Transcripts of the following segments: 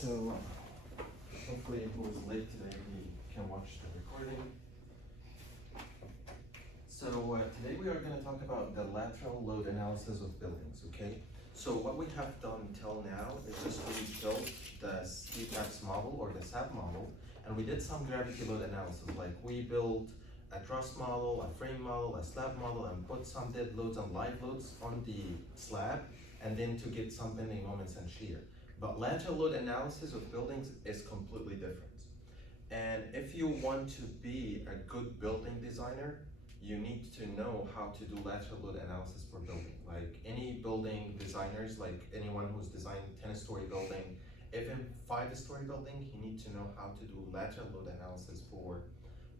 So hopefully who is late today he can watch the recording. So today we are going to talk about the lateral load analysis of buildings, okay? So what we have done till now is just we built the STPAPS model or the SAP model, and we did some gravity load analysis, like we built a truss model, a frame model, a slab model, and put some dead loads and live loads on the slab, and then to get some bending moments and shear. But lateral load analysis of buildings is completely different. And if you want to be a good building designer, you need to know how to do lateral load analysis for building. Like any building designers, like anyone who's designed 10-story building, even 5-story building, you need to know how to do lateral load analysis for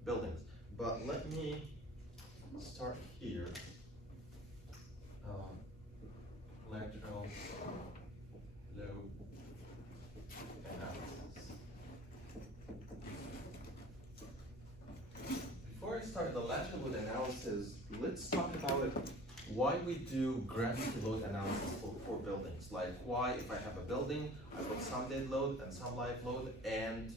buildings. But let me start here. Lateral load analysis. Before I start the lateral load analysis, let's talk about why we do gravity load analysis for buildings. Like why, if I have a building, I put some dead load and some live load and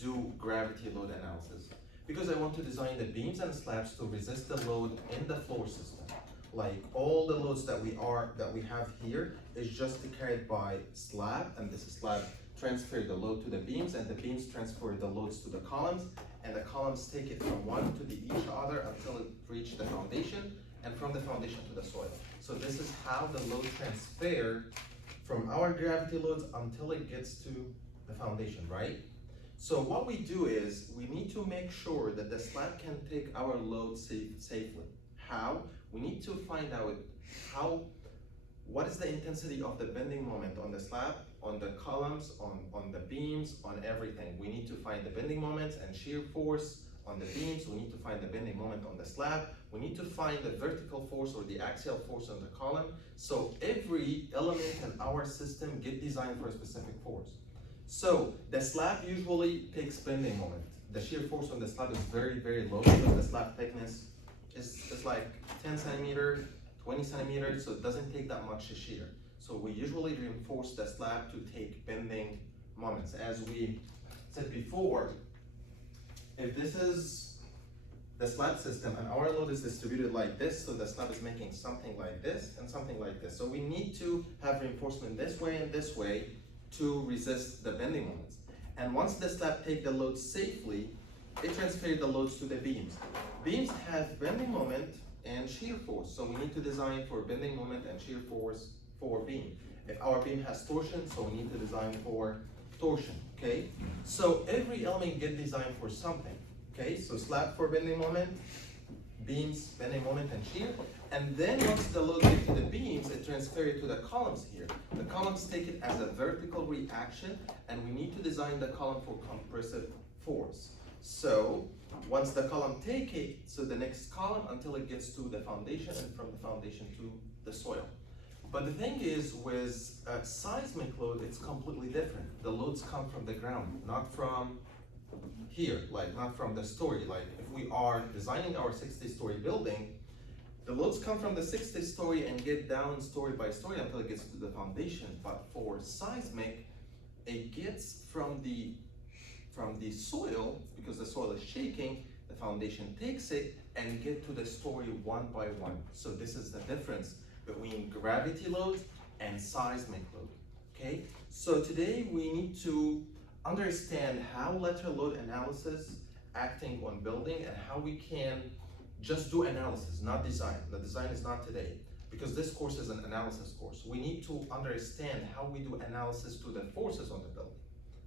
do gravity load analysis. Because I want to design the beams and slabs to resist the load in the floor system. Like all the loads that we have here is just carried by slab, and this slab transfer the load to the beams, and the beams transfer the loads to the columns, and the columns take it from one to each other until it reaches the foundation, and from the foundation to the soil. So this is how the load transfer from our gravity loads until it gets to the foundation, right? So what we do is we need to make sure that the slab can take our load safely. How? We need to find out what is the intensity of the bending moment on the slab, on the columns, on the beams, on everything. We need to find the bending moments and shear force on the beams. We need to find the bending moment on the slab. We need to find the vertical force or the axial force on the column. So every element in our system get designed for a specific force. So the slab usually takes bending moment. The shear force on the slab is very, very low because the slab thickness is like 10 centimeters, 20 centimeters, so it doesn't take that much shear. So we usually reinforce the slab to take bending moments. As we said before, if this is the slab system and our load is distributed like this, so the slab is making something like this and something like this. So we need to have reinforcement this way and this way to resist the bending moments. And once the slab takes the load safely, it transfers the loads to the beams. Beams have bending moment and shear force, so we need to design for bending moment and shear force for beam. If our beam has torsion, so we need to design for torsion, okay? So every element gets designed for something, okay? So slab for bending moment, beams, bending moment and shear, and then once the load gets to the beams, it transfers it to the columns here. The columns take it as a vertical reaction, and we need to design the column for compressive force. So once the column take it, so the next column until it gets to the foundation, and from the foundation to the soil. But the thing is, with seismic load, it's completely different. The loads come from the ground, not from here, like not from the story. Like if we are designing our 60-story building, the loads come from the 60th story and get down story by story until it gets to the foundation. But for seismic, it gets from the soil, because the soil is shaking, the foundation takes it and get to the story one by one. So this is the difference between gravity load and seismic load, okay? So today we need to understand how lateral load analysis acting on building and how we can just do analysis, not design. The design is not today, because this course is an analysis course. We need to understand how we do analysis to the forces on the building.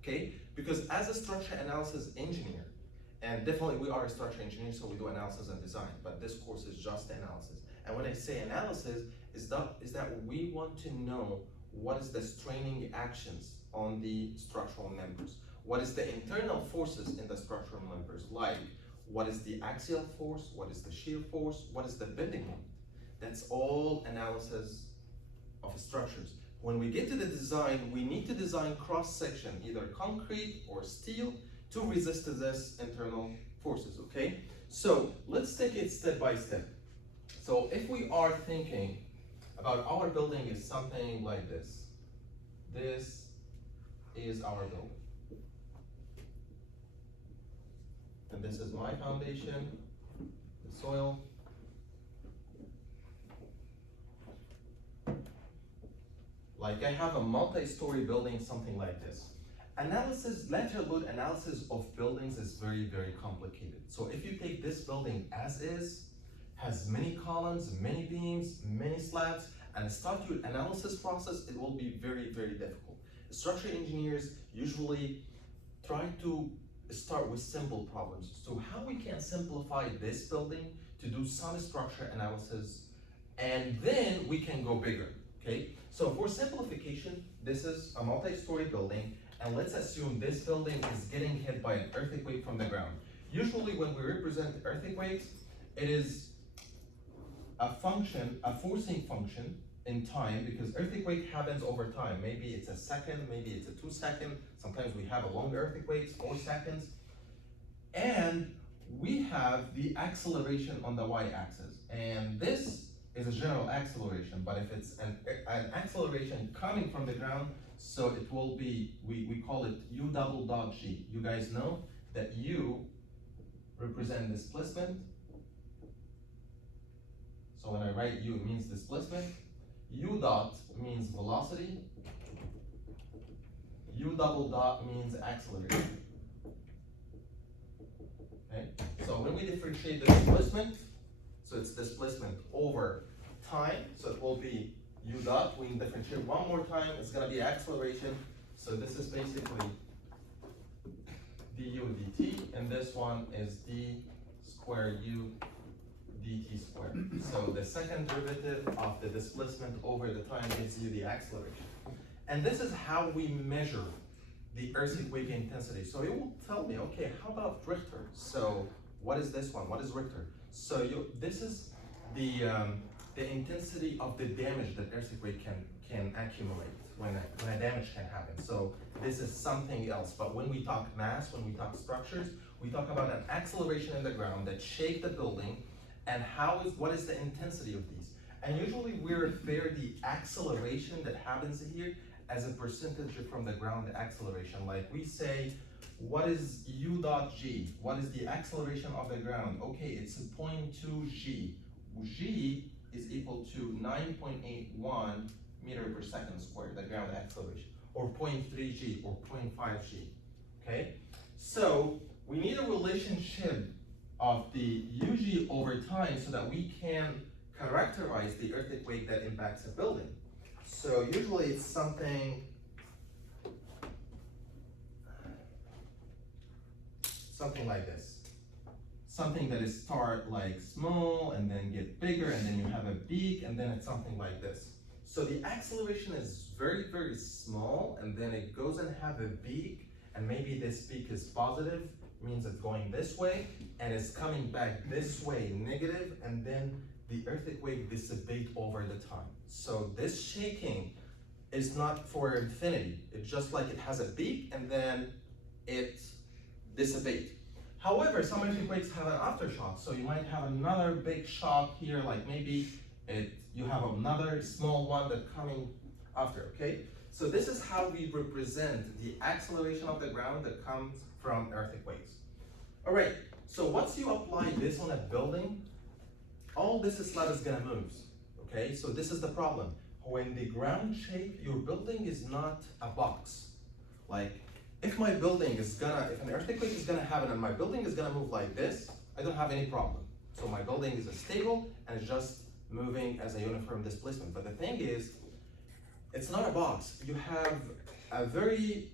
Okay, because as a structure analysis engineer, and definitely we are a structure engineer, so we do analysis and design, but this course is just analysis. And when I say analysis, is that we want to know what is the straining actions on the structural members, what is the internal forces in the structural members, like what is the axial force, what is the shear force, what is the bending moment. That's all analysis of structures. When we get to the design, we need to design cross-section, either concrete or steel, to resist this internal forces, okay? So let's take it step by step. So if we are thinking about our building is something like this. This is our building. And this is my foundation, the soil. Like I have a multi-story building, something like this. Lateral load analysis of buildings is very, very complicated. So if you take this building as is, has many columns, many beams, many slabs, and start your analysis process, it will be very, very difficult. Structural engineers usually try to start with simple problems. So how we can simplify this building to do some structure analysis, and then we can go bigger, okay? So for simplification, this is a multi-story building, and let's assume this building is getting hit by an earthquake from the ground. Usually when we represent earthquakes, it is a function, a forcing function in time, because earthquake happens over time. Maybe it's a second, maybe it's a 2 second. Sometimes we have a long earthquakes, 4 seconds. And we have the acceleration on the y-axis. And this is a general acceleration, but if it's an acceleration coming from the ground, so it will be, we call it U double dot G. You guys know that U represent displacement. So when I write U, it means displacement. U dot means velocity. U double dot means acceleration. Okay? So when we differentiate the displacement, so it's displacement over time, so it will be U dot. We differentiate one more time, it's gonna be acceleration. So this is basically du dt, and this one is d square u dt squared. So the second derivative of the displacement over the time gives you the acceleration. And this is how we measure the earthquake intensity. So it will tell me, okay, how about Richter? So what is this one? What is Richter? So this is the intensity of the damage that earthquake can accumulate when a damage can happen. So this is something else. But when we talk mass, when we talk structures, we talk about an acceleration in the ground that shake the building, and what is the intensity of these? And usually we refer the acceleration that happens here as a percentage from the ground acceleration. Like we say, what is U dot G? What is the acceleration of the ground? Okay, it's 0.2 G. G is equal to 9.81 meter per second squared, the ground acceleration, or 0.3 G, or 0.5 G, okay? So we need a relationship of the UG over time so that we can characterize the earthquake that impacts a building. So usually it's something like this. Something that is start like small and then get bigger, and then you have a peak, and then it's something like this. So the acceleration is very, very small, and then it goes and have a peak, and maybe this peak is positive, means it's going this way, and it's coming back this way negative, and then the earthquake dissipates over the time. So this shaking is not for infinity. It's just like it has a peak and then it dissipates. However, some earthquakes have an aftershock. So you might have another big shock here, like maybe you have another small one that's coming after, okay? So this is how we represent the acceleration of the ground that comes from earthquakes. All right, so once you apply this on a building, all this slab is gonna move, okay? So this is the problem. When the ground shake, your building is not a box. Like, if my building if an earthquake is gonna happen and my building is gonna move like this, I don't have any problem. So my building is stable and it's just moving as a uniform displacement. But the thing is, it's not a box. You have a very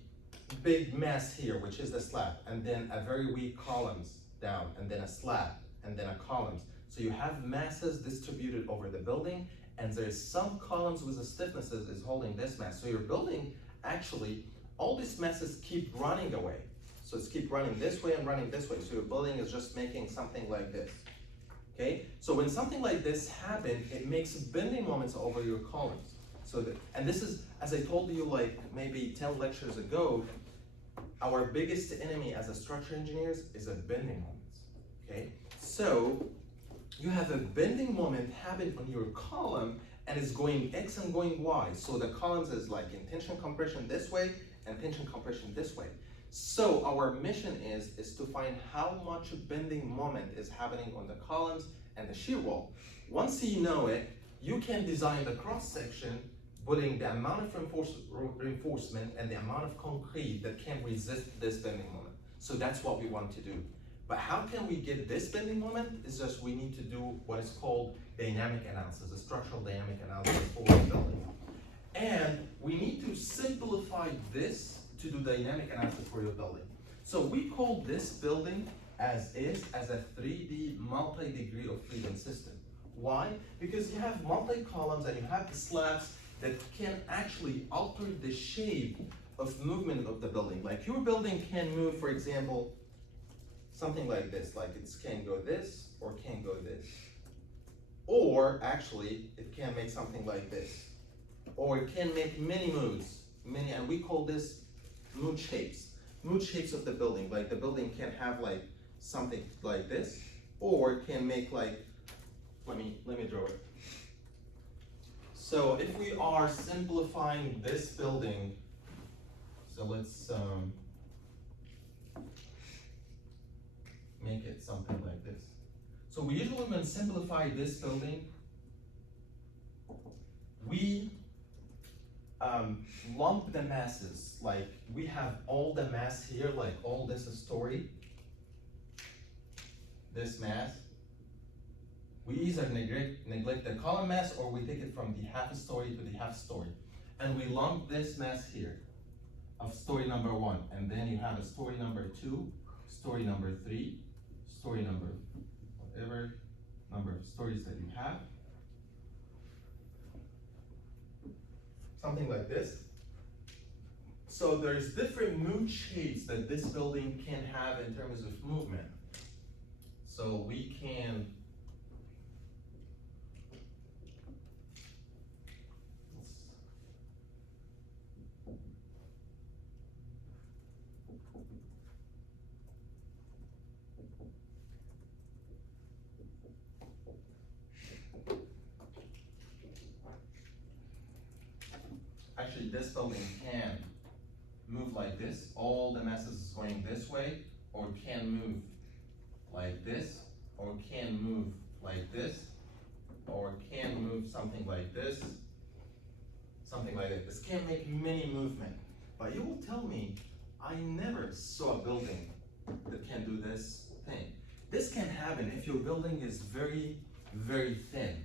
big mass here, which is the slab, and then a very weak columns down, and then a slab, and then a columns. So you have masses distributed over the building, and there's some columns with the stiffnesses is holding this mass. So your building, actually, all these masses keep running away. So it's keep running this way and running this way. So your building is just making something like this, okay? So when something like this happens, it makes bending moments over your columns. And this is, as I told you like maybe 10 lectures ago, our biggest enemy as a structural engineers is a bending moments, okay? So you have a bending moment happen on your column and it's going X and going Y. So the columns is like in tension compression this way, and tension compression this way. So our mission is to find how much bending moment is happening on the columns and the shear wall. Once you know it, you can design the cross section, putting the amount of reinforcement and the amount of concrete that can resist this bending moment. So that's what we want to do. But how can we get this bending moment? It's just we need to do what is called dynamic analysis, a structural dynamic analysis for the building. And we need to simplify this to do dynamic analysis for your building. So we call this building as is as a 3D multi-degree of freedom system. Why? Because you have multi-columns and you have the slabs that can actually alter the shape of movement of the building. Like your building can move, for example, something like this, like it can go this or can go this. Or actually, it can make something like this. Or it can make many moves, and we call this mood shapes. Mood shapes of the building, like the building can have like something like this, or it can make like, let me draw it. So if we are simplifying this building, so let's make it something like this. So we usually, when simplify this building, we lump the masses. Like we have all the mass here, like all this story, this mass. We either neglect the column mass, or we take it from the half story to the half story. And we lump this mass here of story number 1. And then you have a story number 2, story number 3, story number, whatever number of stories that you have. Something like this. So there's different mood shapes that this building can have in terms of movement. So we can, actually this building can move like this, all the masses is going this way, or can move like this, or can move like this, or can move something like this, something like that. This can make many movement, but you will tell me, I never saw a building that can do this thing. This can happen if your building is very, very thin,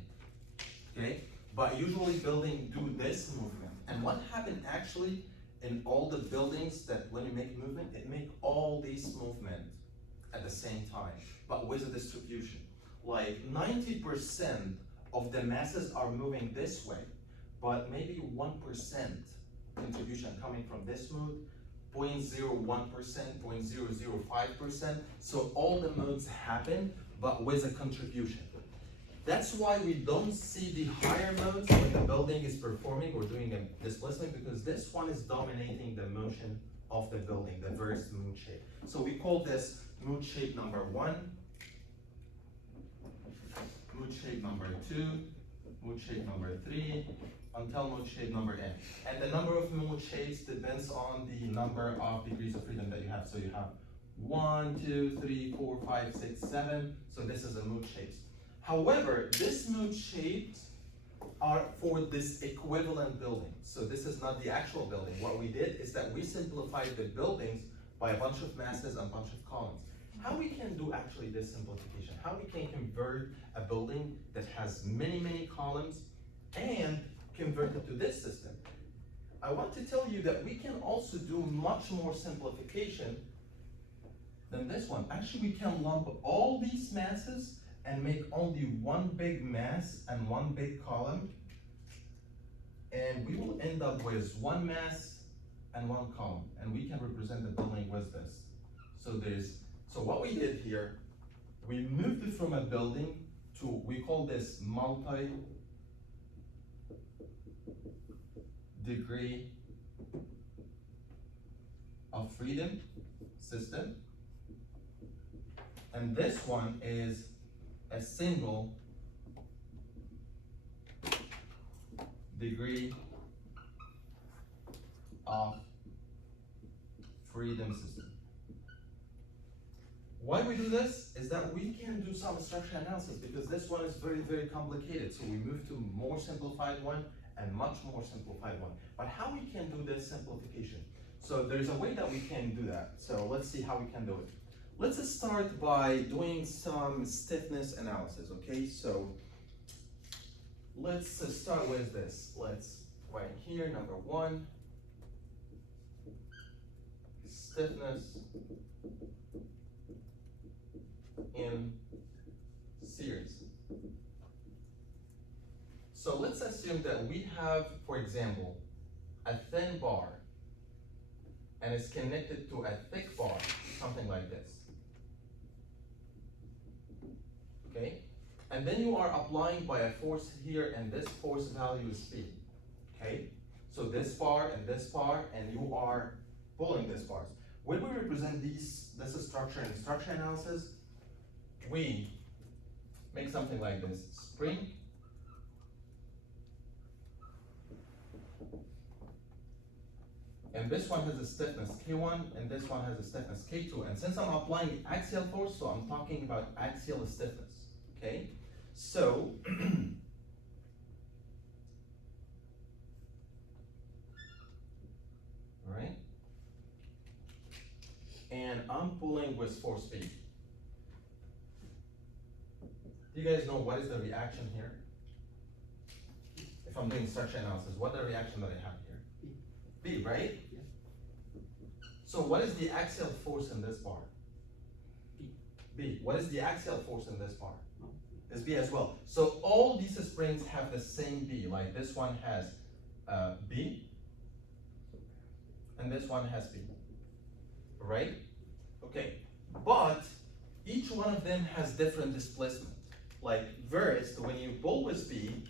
okay? But usually buildings do this movement. And what happened actually in all the buildings that when you make movement, it make all these movement at the same time, but with a distribution. Like 90% of the masses are moving this way, but maybe 1% contribution coming from this mode, 0.01%, 0.005%. So all the modes happen, but with a contribution. That's why we don't see the higher modes when the building is performing or doing a displacement, because this one is dominating the motion of the building, the first mood shape. So we call this mood shape number 1, mood shape number 2, mood shape number 3, until mood shape number n. And the number of mood shapes depends on the number of degrees of freedom that you have. So you have 1, 2, 3, 4, 5, 6, 7. So this is a mood shapes. However, this mood shapes are for this equivalent building. So this is not the actual building. What we did is that we simplified the buildings by a bunch of masses and a bunch of columns. How we can do actually this simplification? How we can convert a building that has many, many columns and convert it to this system? I want to tell you that we can also do much more simplification than this one. Actually, we can lump all these masses and make only one big mass and one big column, and we will end up with one mass and one column, and we can represent the building with this. So what we did here, we moved it from a building to, we call this multi-degree of freedom system, and this one is a single degree of freedom system. Why we do this is that we can do some structure analysis because this one is very, very complicated. So we move to more simplified one and much more simplified one. But how we can do this simplification? So there's a way that we can do that. So let's see how we can do it. Let's start by doing some stiffness analysis, okay? So let's start with this. Let's write here, number one, stiffness in series. So let's assume that we have, for example, a thin bar and it's connected to a thick bar, something like this. Okay? And then you are applying by a force here, and this force value is P. Okay? So this bar, and you are pulling this bars. When we represent this structure in structure analysis, we make something like this. Spring and this one has a stiffness K1 and this one has a stiffness K2, and since I'm applying axial force, so I'm talking about axial stiffness. Okay, so all right, and I'm pulling with force P. Do you guys know what is the reaction here? If I'm doing structure analysis, what the reaction that I have here? B, right? Yeah. So what is the axial force in this bar? B. What is the axial force in this bar? No. Is B as well. So all these springs have the same B. Like this one has B, and this one has B. Right? Okay. But each one of them has different displacement. Like first, when you pull with B,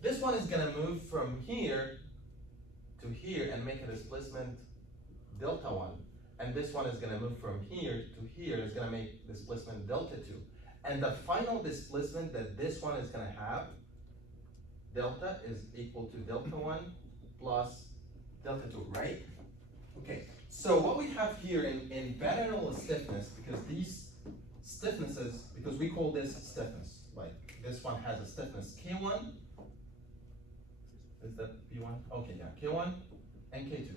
this one is gonna move from here to here and make a displacement delta 1. And this one is gonna move from here to here, is gonna make displacement delta 2. And the final displacement that this one is gonna have, delta, is equal to delta 1 plus delta 2, right? Okay, so what we have here in parallel stiffness, because these stiffnesses, because we call this stiffness, like this one has a stiffness K1, is that P1? Okay, yeah, K1 and K2.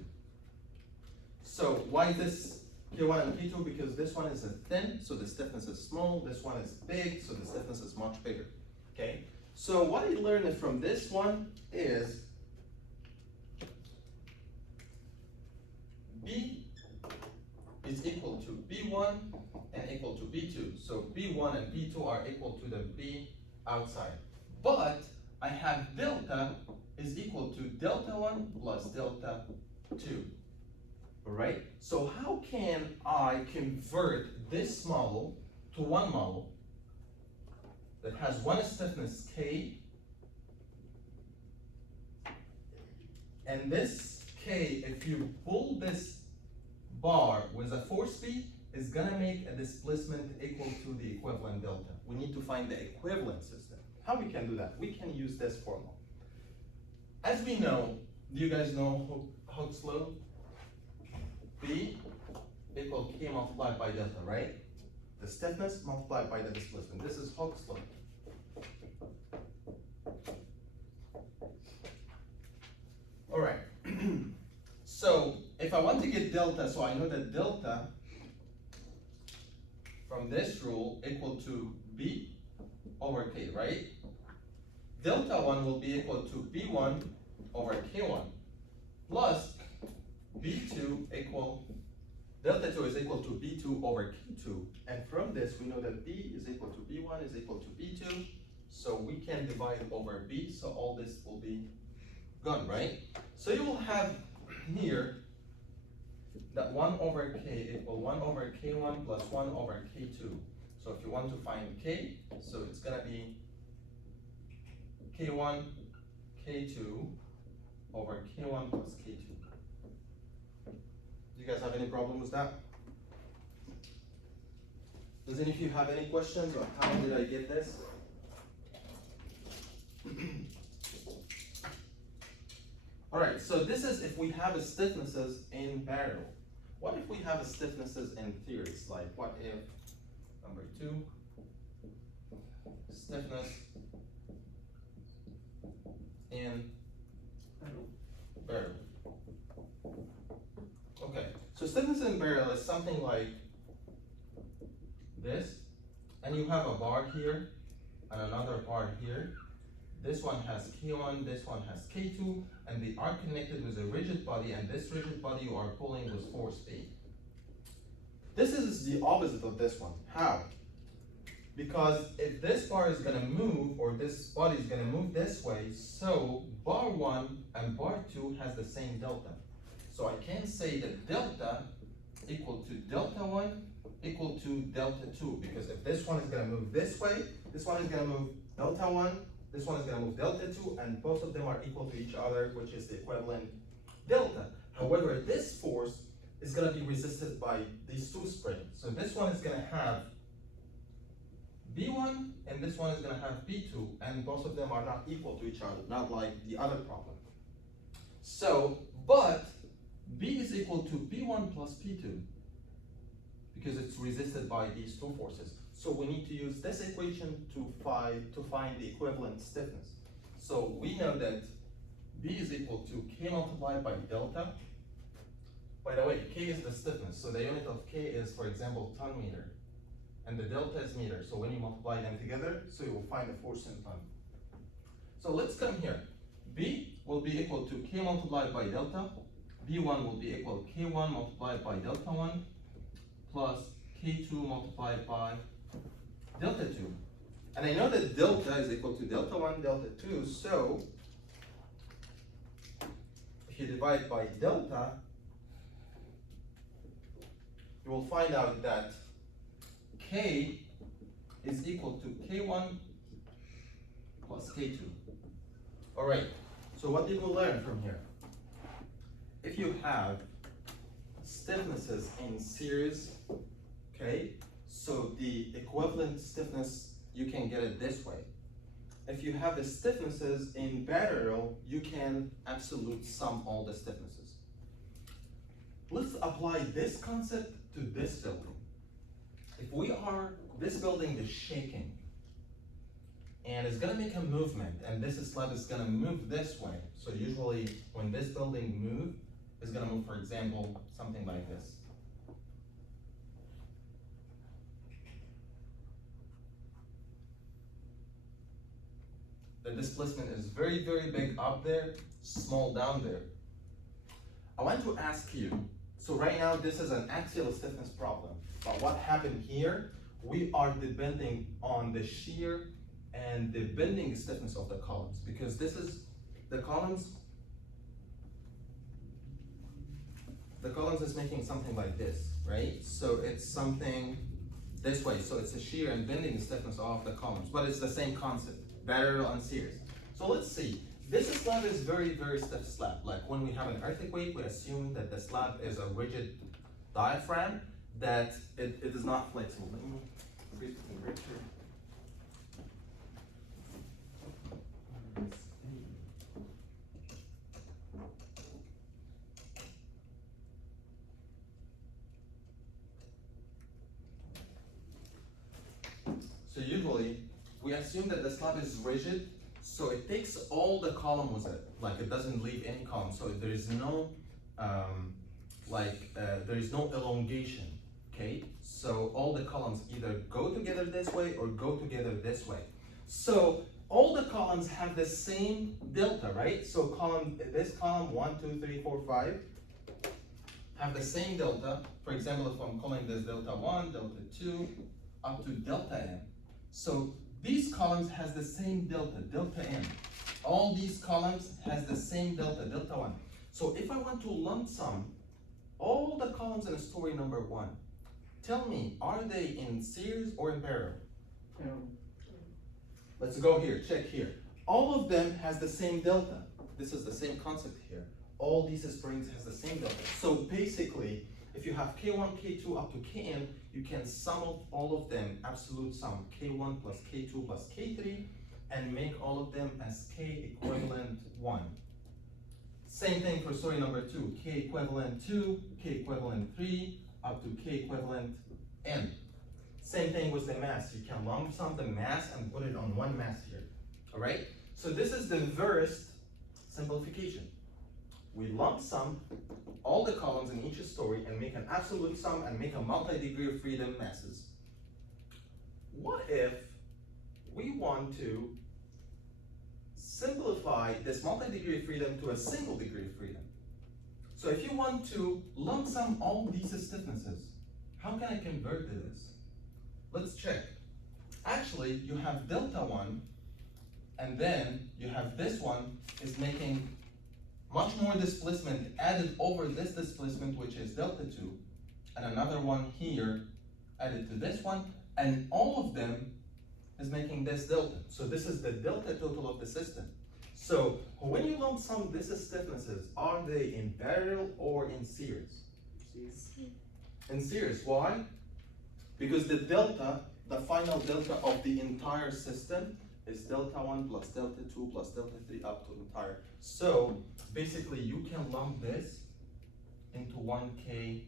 So why is this K1 and K2? Because this one is a thin, so the stiffness is small, this one is big, so the stiffness is much bigger, okay? So what I learned from this one is B is equal to B1 and equal to B2. So B1 and B2 are equal to the B outside. But I have delta is equal to delta 1 plus delta 2. Alright? So how can I convert this model to one model that has one stiffness K, and this K, if you pull this bar with a force P, is gonna make a displacement equal to the equivalent delta. We need to find the equivalent system. How we can do that? We can use this formula. As we know, do you guys know Hooke's law? B equal K multiplied by delta, right? The stiffness multiplied by the displacement. This is Hooke's law. All right. So if I want to get delta, so I know that delta from this rule equal to B over K, right? Delta 1 will be equal to B1 over K1 plus B2 equal, delta 2 is equal to B2 over K2. And from this, we know that B is equal to B1 is equal to B2. So we can divide over B, so all this will be gone, right? So you will have here that 1 over K equal 1 over K1 plus 1 over K2. So if you want to find K, so it's gonna be K1, K2 over K1 plus K2. Do you guys have any problem with that? Does any of you have any questions, or how did I get this? All right, so this is if we have stiffnesses in parallel. what if we have a stiffnesses in theories? Like what if, number 2, stiffness in barrel. Okay, so stiffness in barrel is something like this, and you have a bar here and another bar here. This one has K1, this one has K2, and they are connected with a rigid body, and this rigid body you are pulling with force A. This is the opposite of this one. How? Because if this bar is going to move, or this body is going to move this way, so bar 1 and bar 2 has the same delta. So I can say that delta equal to delta 1 equal to delta 2, because if this one is going to move this way, this one is going to move delta 1, this one is going to move delta 2, and both of them are equal to each other, which is the equivalent delta. However, this force is going to be resisted by these two springs. So this one is going to have B1, and this one is going to have B2, and both of them are not equal to each other, not like the other problem. So, but B is equal to B1 plus P2, because it's resisted by these two forces. So we need to use this equation to find the equivalent stiffness. So we know that B is equal to K multiplied by delta. By the way, K is the stiffness, so the unit of K is, for example, ton meter, and the delta is meter. So when you multiply them together, so you will find the force in ton. So let's come here. B will be equal to K multiplied by delta. B1 will be equal to K1 multiplied by delta 1 plus K2 multiplied by delta 2. And I know that delta is equal to delta 1, delta 2, so if you divide by delta, you will find out that K is equal to K1 plus K2. All right, so what did we learn from here? If you have stiffnesses in series, okay, so the equivalent stiffness, you can get it this way. If you have the stiffnesses in parallel, you can absolute sum all the stiffnesses. Let's apply this concept to this building. If this building is shaking, and it's gonna make a movement, and this slab is gonna move this way. So usually when this building moves, it's gonna move, for example, something like this. The displacement is very, very big up there, small down there. I want to ask you, so right now this is an axial stiffness problem, but what happened here? We are depending on the shear and the bending stiffness of the columns, because this is the columns is making something like this, right? So it's something this way, so it's a shear and bending stiffness of the columns, but it's the same concept, parallel and series. So let's see, this slab is very, very stiff slab. Like when we have an earthquake, we assume that the slab is a rigid diaphragm, that it is not flexible. Let me read the picture. So usually, we assume that the slab is rigid, so it takes all the column with it, like it doesn't leave any column, so there is no, there is no elongation, okay? So all the columns either go together this way or go together this way. So all the columns have the same delta, right? So this column 1, 2, 3, 4, 5 have the same delta. For example, if I'm calling this delta 1, delta 2, up to delta n. So these columns has the same delta, delta n. All these columns has the same delta, delta 1. So if I want to lump sum all the columns in story number 1, tell me, are they in series or in parallel? Let's go here, check here. All of them has the same delta. This is the same concept here. All these springs has the same delta. So basically, if you have K1, K2 up to Kn, you can sum up all of them, absolute sum, K1 plus K2 plus K3, and make all of them as K equivalent 1. Same thing for story number 2, K equivalent 2, K equivalent 3, up to K equivalent N. Same thing with the mass. You can lump sum the mass and put it on one mass here. All right? So this is the versed simplification. We lump sum all the columns in each story and make an absolute sum and make a multi-degree of freedom masses. What if we want to simplify this multi-degree of freedom to a single degree of freedom? So if you want to lump sum all these stiffnesses, how can I convert to this? Let's check. Actually, you have delta 1, and then you have this one is making much more displacement added over this displacement, which is delta 2, and another one here added to this one, and all of them is making this delta. So this is the delta total of the system. So when you lump sum these stiffnesses, are they in parallel or in series? In series. Why? Because the delta, the final delta of the entire system is delta 1 plus delta 2 plus delta 3 up to entire. So basically you can lump this into 1K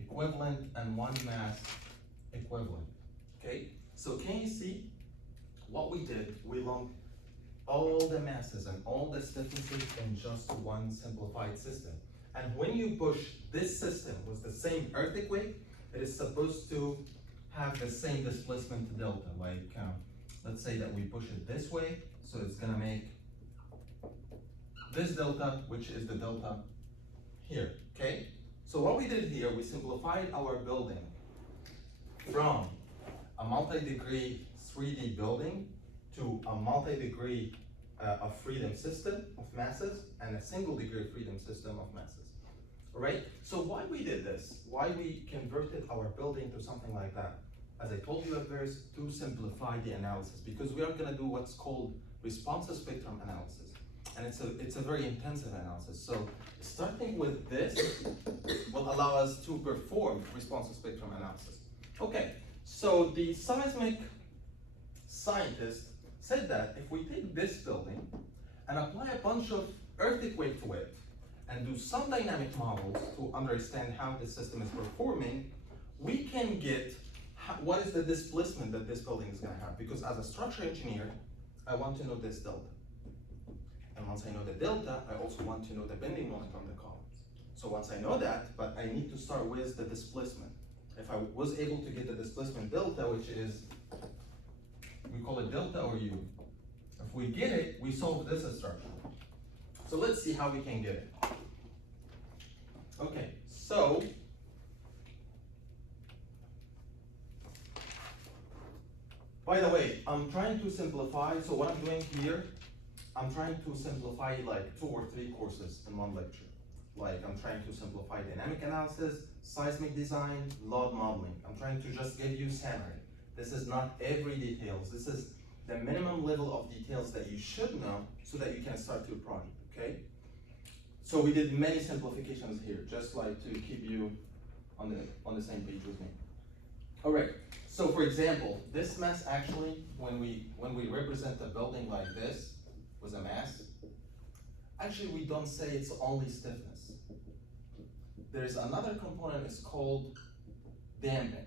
equivalent and 1 mass equivalent. Okay? So can you see what we did? We lumped all the masses and all the stiffnesses in just one simplified system. And when you push this system with the same earthquake, it is supposed to have the same displacement delta. Like, let's say that we push it this way, so it's gonna make this delta, which is the delta here, okay? So what we did here, we simplified our building from a multi-degree 3D building to a multi-degree of freedom system of masses and a single degree of freedom system of masses. All right? So why we did this? Why we converted our building to something like that? As I told you at first, to simplify the analysis, because we are gonna do what's called responsive spectrum analysis. And it's a very intensive analysis. So starting with this will allow us to perform responsive spectrum analysis. Okay, so the seismic scientist said that if we take this building and apply a bunch of earthquake to it and do some dynamic models to understand how the system is performing, we can get what is the displacement that this building is going to have. Because as a structural engineer, I want to know this delta. And once I know the delta, I also want to know the bending moment on the columns. So once I know that, but I need to start with the displacement. If I was able to get the displacement delta, which is, we call it delta or U. If we get it, we solve this structure. So let's see how we can get it. Okay, so by the way, I'm trying to simplify. So what I'm doing here, I'm trying to simplify like 2 or 3 courses in one lecture. Like I'm trying to simplify dynamic analysis, seismic design, load modeling. I'm trying to just give you summary. This is not every details. This is the minimum level of details that you should know so that you can start your project, okay? So we did many simplifications here, just like to keep you on the same page with me. All right, so for example, this mass actually, when we represent a building like this with a mass, actually we don't say it's only stiffness. There's another component, it's called damping,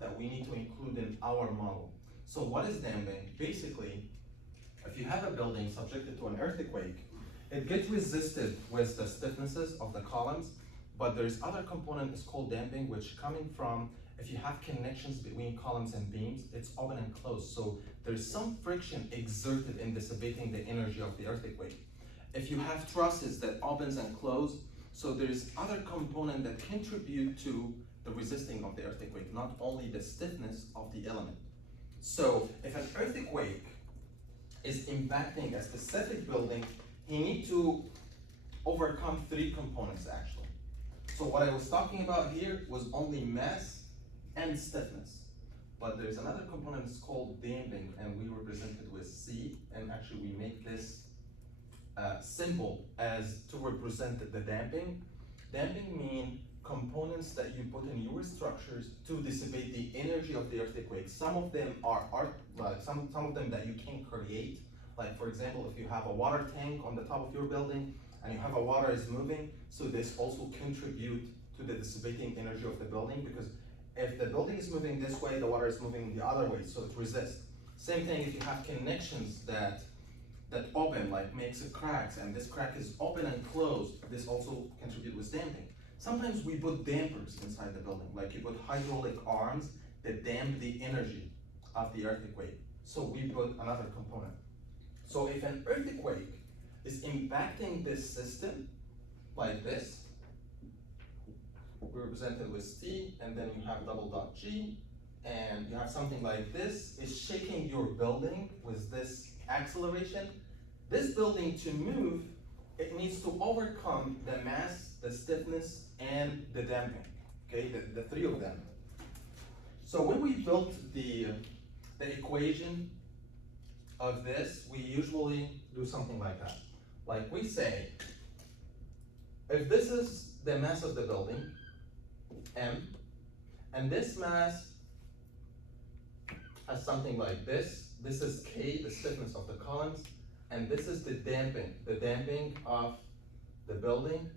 that we need to include in our model. So what is damping? Basically, if you have a building subjected to an earthquake, it gets resisted with the stiffnesses of the columns, but there's other component, it's called damping, which coming from, if you have connections between columns and beams, it's open and closed. So there's some friction exerted in dissipating the energy of the earthquake. If you have trusses that opens and close, so there's other component that contribute to the resisting of the earthquake, not only the stiffness of the element. So if an earthquake is impacting a specific building, you need to overcome 3 components actually. So what I was talking about here was only mass and stiffness. But there's another component, it's called damping, and we represent it with C, and actually we make this symbol as to represent the damping. Damping means components that you put in your structures to dissipate the energy of the earthquake. Some of them are some of them that you can create. Like for example, if you have a water tank on the top of your building and you have a water is moving, so this also contribute to the dissipating energy of the building, because if the building is moving this way, the water is moving the other way, so it resists. Same thing if you have connections that open, like makes a cracks, and this crack is open and closed, this also contribute with damping. Sometimes we put dampers inside the building, like you put hydraulic arms that damp the energy of the earthquake. So we put another component. So if an earthquake is impacting this system, like this, we represent it with T, and then you have double dot G, and you have something like this, is shaking your building with this acceleration. This building to move, it needs to overcome the mass, the stiffness, and the damping, okay, the three of them. So when we built the equation of this, we usually do something like that. Like we say, if this is the mass of the building, M, and this mass has something like this is K, the stiffness of the columns, and this is the damping of the building.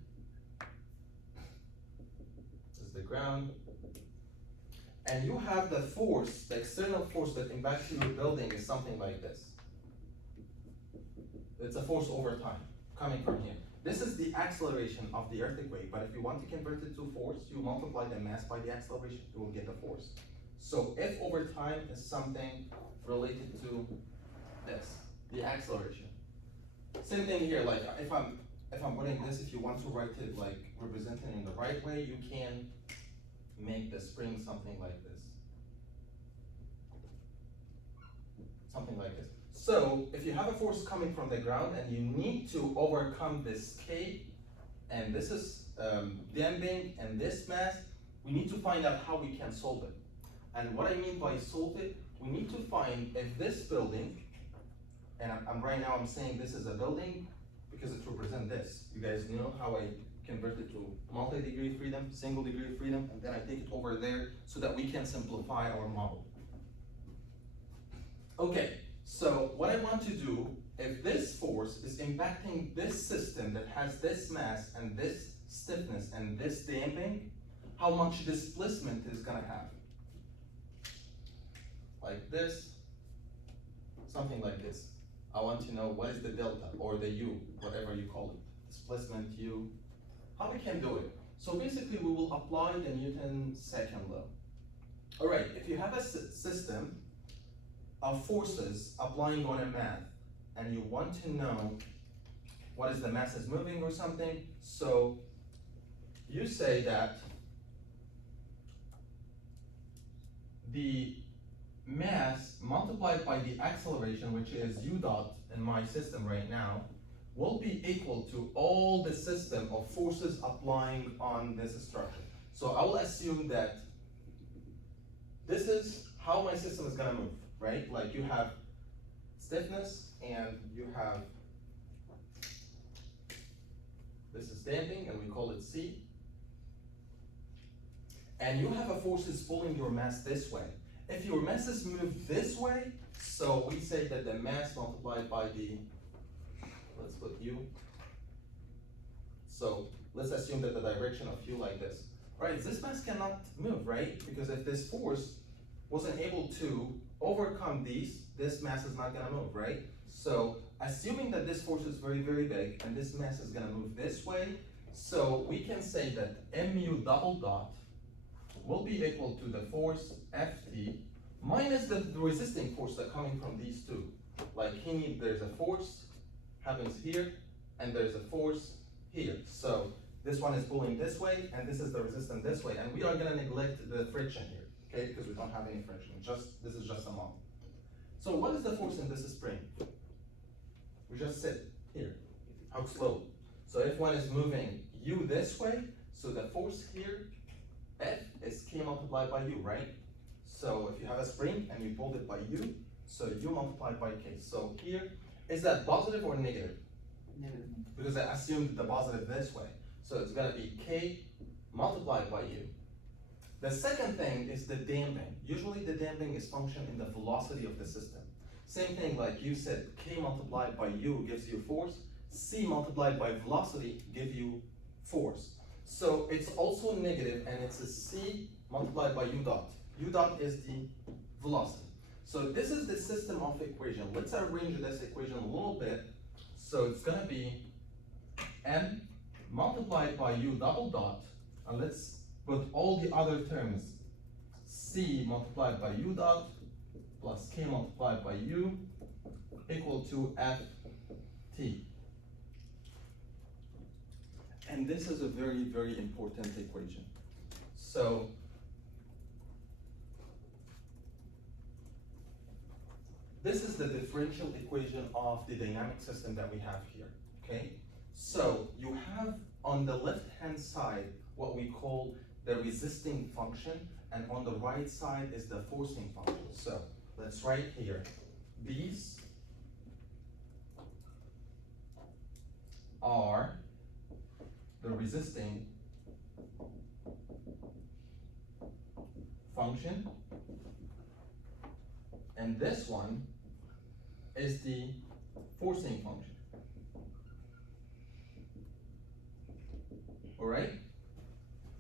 This is the ground. And you have the force, the external force that impacts your building is something like this. It's a force over time, coming from here. This is the acceleration of the earthquake, but if you want to convert it to force, you multiply the mass by the acceleration, you will get the force. So F over time is something related to this, the acceleration. Same thing here, like if I'm putting this, if you want to write it like represented in the right way, you can make the spring something like this. Something like this. So if you have a force coming from the ground and you need to overcome this K, and this is damping and this mass, we need to find out how we can solve it. And what I mean by solve it, we need to find if this building, and right now I'm saying this is a building because it represents this. You guys know how I convert it to multi-degree freedom, single degree freedom, and then I take it over there so that we can simplify our model. Okay, so what I want to do, if this force is impacting this system that has this mass and this stiffness and this damping, how much displacement is gonna have? Like this, something like this. I want to know what is the delta or the U, whatever you call it, displacement U. How we can do it? So basically we will apply the Newton's second law. All right, if you have a system of forces applying on a mass and you want to know what is the mass is moving or something, so you say that the mass multiplied by the acceleration, which is u dot in my system right now, will be equal to all the system of forces applying on this structure. So I will assume that this is how my system is gonna move, right? Like you have stiffness and you have, this is damping and we call it C. And you have a forces pulling your mass this way. If your masses move this way, so we say that the mass multiplied by the, let's put U. So let's assume that the direction of U like this. Right, this mass cannot move, right? Because if this force wasn't able to overcome these, this mass is not gonna move, right? So assuming that this force is very, very big and this mass is gonna move this way, so we can say that mu double dot will be equal to the force Ft minus the resisting force that coming from these two. Like there's a force happens here and there's a force here. So this one is pulling this way and this is the resistance this way, and we are gonna neglect the friction here, okay? Because we don't have any friction, this is just a model. So what is the force in this spring? We just sit here, how slow. So if one is moving U this way, so the force here, F is K multiplied by U, right? So if you have a spring and you pulled it by U, so U multiplied by K. So here, is that positive or negative? Negative. Because I assumed the positive this way. So it's gonna be K multiplied by U. The second thing is the damping. Usually the damping is function in the velocity of the system. Same thing like you said, K multiplied by U gives you force. c multiplied by velocity give you force. So it's also negative, and it's a c multiplied by u dot. U dot is the velocity. So this is the system of equation. Let's arrange this equation a little bit. So it's gonna be m multiplied by u double dot, and let's put all the other terms, c multiplied by u dot plus k multiplied by u equal to ft. And this is a very, very important equation. So this is the differential equation of the dynamic system that we have here, okay? So you have on the left-hand side what we call the resisting function, and on the right side is the forcing function. So let's write here, these are the resisting function, and this one is the forcing function. All right?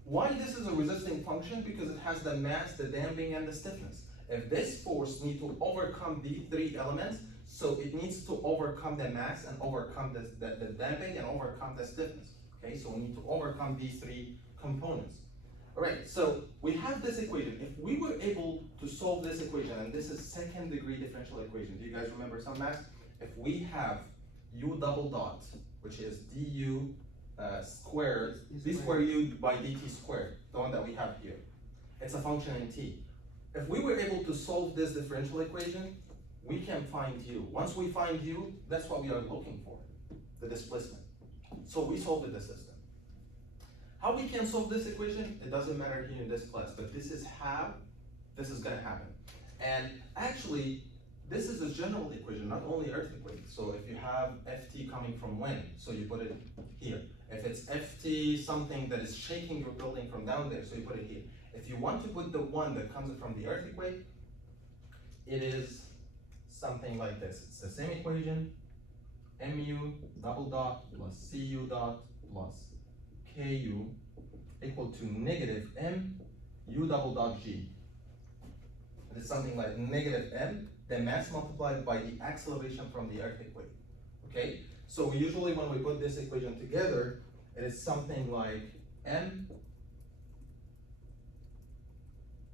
Why this is a resisting function? Because it has the mass, the damping, and the stiffness. If this force needs to overcome these three elements, so it needs to overcome the mass and overcome the damping and overcome the stiffness. Okay, so we need to overcome these three components. All right, so we have this equation. If we were able to solve this equation, and this is second degree differential equation, do you guys remember some math? If we have u double dot, which is du squared, d squared u by dt squared, the one that we have here, it's a function in t. If we were able to solve this differential equation, we can find u. Once we find u, that's what we are looking for, the displacement. So we solved the system. How we can solve this equation, it doesn't matter here in this class, but this is how this is gonna happen. And actually, this is a general equation, not only earthquake. So if you have Ft coming from wind, so you put it here. If it's Ft something that is shaking your building from down there, so you put it here. If you want to put the one that comes from the earthquake, it is something like this. It's the same equation, mu double dot plus cu dot plus ku equal to negative m u double dot g. It is something like negative m, the mass multiplied by the acceleration from the earthquake. Okay? So usually when we put this equation together, it is something like m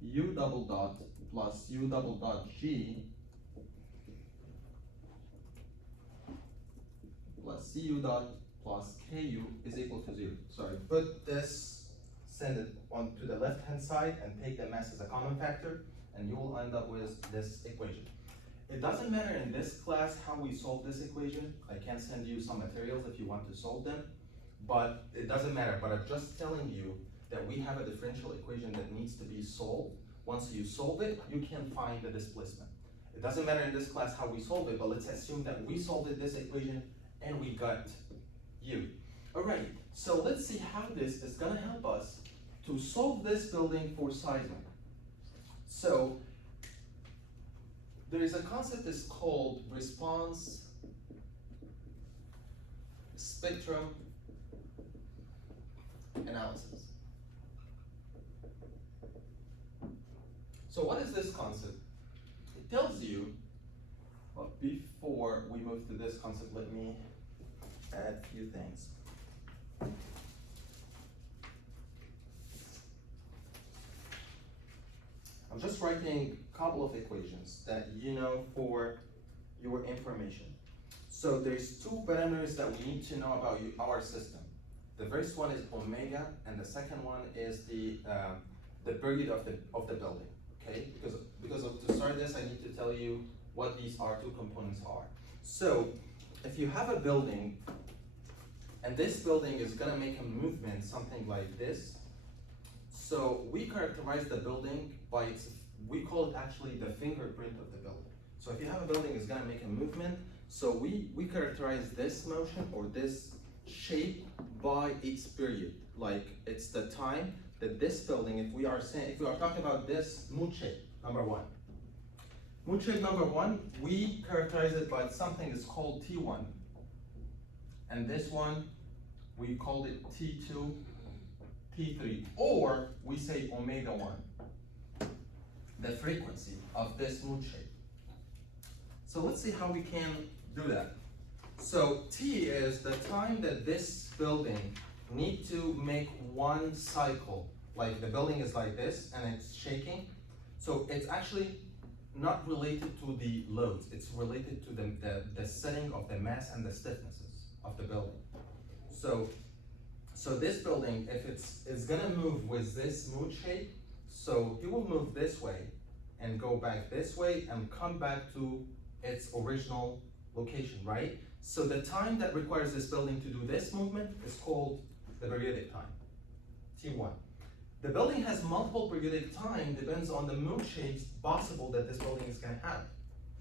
u double dot plus u double dot g plus cu dot plus ku is equal to 0. Sorry, put this, send it on to the left hand side and take the mass as a common factor, and you will end up with this equation. It doesn't matter in this class how we solve this equation. I can send you some materials if you want to solve them, but it doesn't matter. But I'm just telling you that we have a differential equation that needs to be solved. Once you solve it, you can find the displacement. It doesn't matter in this class how we solve it, but let's assume that we solved this equation and we got u. All right, so let's see how this is gonna help us to solve this building for seismic. So there is a concept that's called response spectrum analysis. So what is this concept? It tells you, but before we move to this concept, let me add a few things. I'm just writing a couple of equations that you know for your information. So there's two parameters that we need to know about our system. The first one is omega, and the second one is the period of the building. Okay, because to start this, I need to tell you what these two components are. So if you have a building, and this building is gonna make a movement, something like this. So we characterize the building by its, we call it actually the fingerprint of the building. So if you have a building is gonna make a movement, so we characterize this motion or this shape by its period. Like it's the time that this building, if we are talking about this moon shape, number one. Moon shape number one, we characterize it by something that's called T1. and this one, we called it T2, T3, or we say omega 1, the frequency of this mood shape. So let's see how we can do that. So T is the time that this building need to make one cycle. Like the building is like this and it's shaking. So it's actually not related to the loads. It's related to the setting of the mass and the stiffnesses of the building. So this building, if it's gonna move with this mood shape, so it will move this way and go back this way and come back to its original location, right? So the time that requires this building to do this movement is called the periodic time, T1. The building has multiple periodic time, depends on the mood shapes possible that this building is gonna have.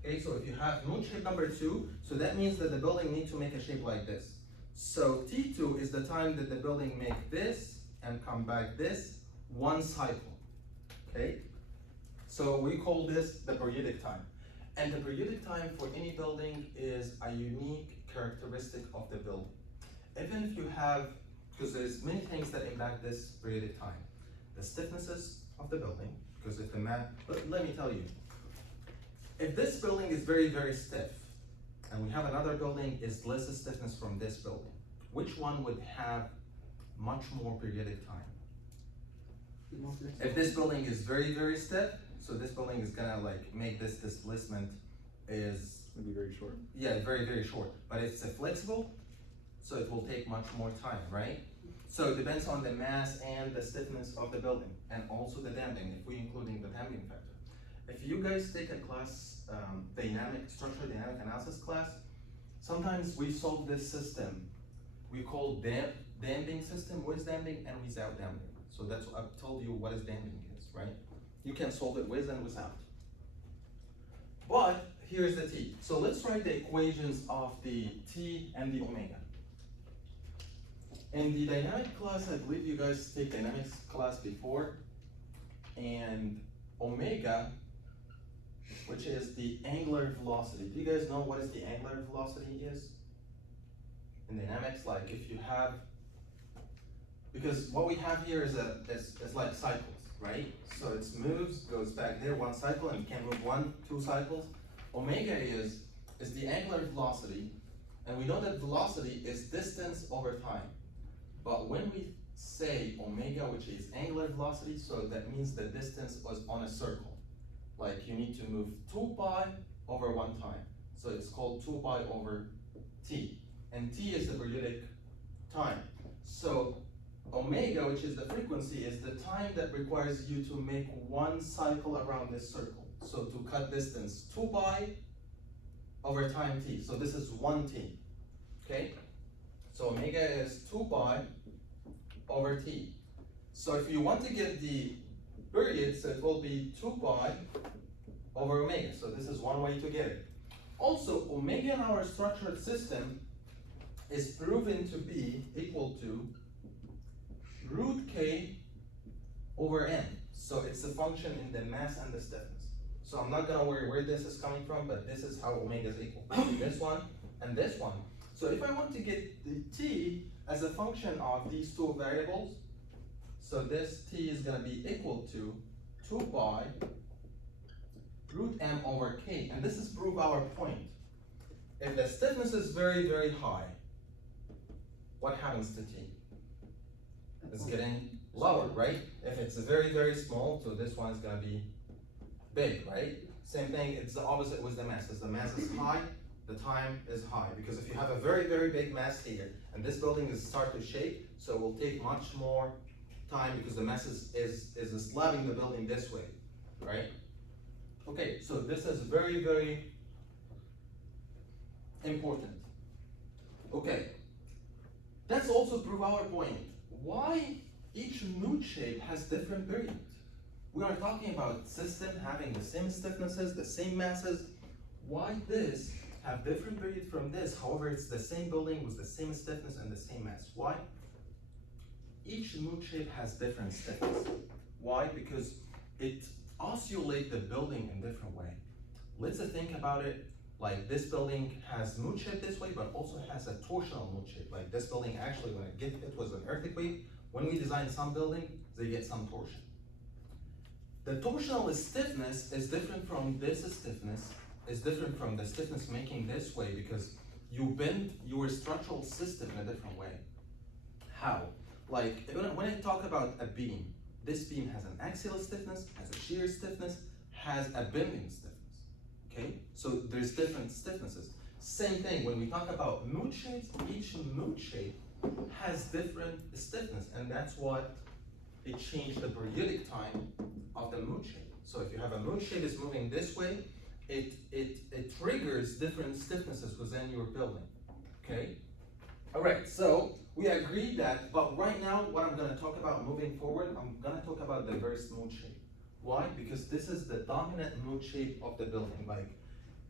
Okay, so if you have mood shape number 2, so that means that the building needs to make a shape like this. So T2 is the time that the building make this and come back this, one cycle, okay? So we call this the periodic time. And the periodic time for any building is a unique characteristic of the building. Even if you have, because there's many things that impact this periodic time. The stiffnesses of the building, because if the let me tell you, if this building is very, very stiff, and we have another building is less stiffness from this building, which one would have much more periodic time? If this building is very, very stiff, so this building is gonna like make this displacement is It'll be very short. yeah, very, very short. But it's flexible, so it will take much more time, right? So it depends on the mass and the stiffness of the building, and also the damping, if we including the damping factor. If you guys take a class, structural dynamic analysis class, sometimes we solve this system. We call damping system with damping and without damping. So that's what I've told you what is damping is, right? You can solve it with and without. But here's the T. So let's write the equations of the T and the omega. In the dynamic class, I believe you guys take dynamics class before, and omega, which is the angular velocity. Do you guys know what is the angular velocity is? In dynamics, like if you have, because what we have here is like cycles, right? So it moves, goes back there, one cycle, and you can move 1, 2 cycles. Omega is the angular velocity, and we know that velocity is distance over time. But when we say omega, which is angular velocity, so that means the distance was on a circle. Like you need to move 2 pi over 1 time. So it's called 2 pi over t. And t is the periodic time. So omega, which is the frequency, is the time that requires you to make 1 cycle around this circle. So to cut distance, 2 pi over time t. So this is 1t, okay? So omega is 2 pi over t. So if you want to get the period, so it will be 2 pi over omega. So this is one way to get it. Also, omega in our structured system is proven to be equal to root k over n. So it's a function in the mass and the stiffness. So I'm not gonna worry where this is coming from, but this is how omega is equal. This one and this one. So if I want to get the t as a function of these 2 variables, so this t is gonna be equal to 2 pi root m over k, and this is prove our point. If the stiffness is very, very high, what happens to t? It's getting lower, right? If it's very, very small, so this one is gonna be big, right? Same thing, it's the opposite with the mass. As the mass is high, the time is high. Because if you have a very, very big mass here, and this building is start to shake, so it will take much more time because the mass is slapping the building this way, right? Okay, so this is very, very important. Okay, let's also prove our point. Why each mood shape has different periods? We are talking about system having the same stiffnesses, the same masses. Why this have different period from this? However, it's the same building with the same stiffness and the same mass. Why? Each mood shape has different stiffness. Why? Because it oscillates the building in different way. Let's think about it. Like this building has mood shape this way, but also has a torsional mood shape. Like this building actually, when it was an earthquake, when we design some building, they get some torsion. The torsional stiffness is different from this stiffness, is different from the stiffness making this way because you bend your structural system in a different way. How? Like when I talk about a beam, this beam has an axial stiffness, has a shear stiffness, has a bending stiffness. Okay? So there's different stiffnesses. Same thing when we talk about mood shapes, each mood shape has different stiffness, and that's what it changed the periodic time of the mood shape. So if you have a mood shape is moving this way, it triggers different stiffnesses within your building. Okay? All right, so we agree that, but right now what I'm gonna talk about moving forward, I'm gonna talk about diverse mood shape. Why? Because this is the dominant mood shape of the building. Like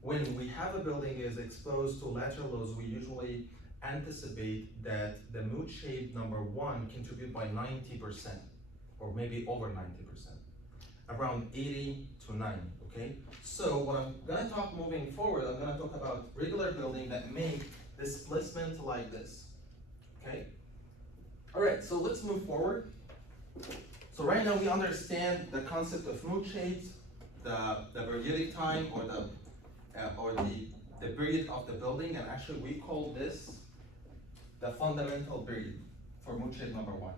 when we have a building is exposed to lateral loads, we usually anticipate that the mood shape number one contribute by 90%, or maybe over 90%, around 80 to 90, okay? So what I'm gonna talk moving forward, I'm gonna talk about regular building that make displacement like this, okay? All right, so let's move forward. So right now we understand the concept of mood shapes, the periodic time, or the period of the building, and actually we call this the fundamental period for mood shape number one.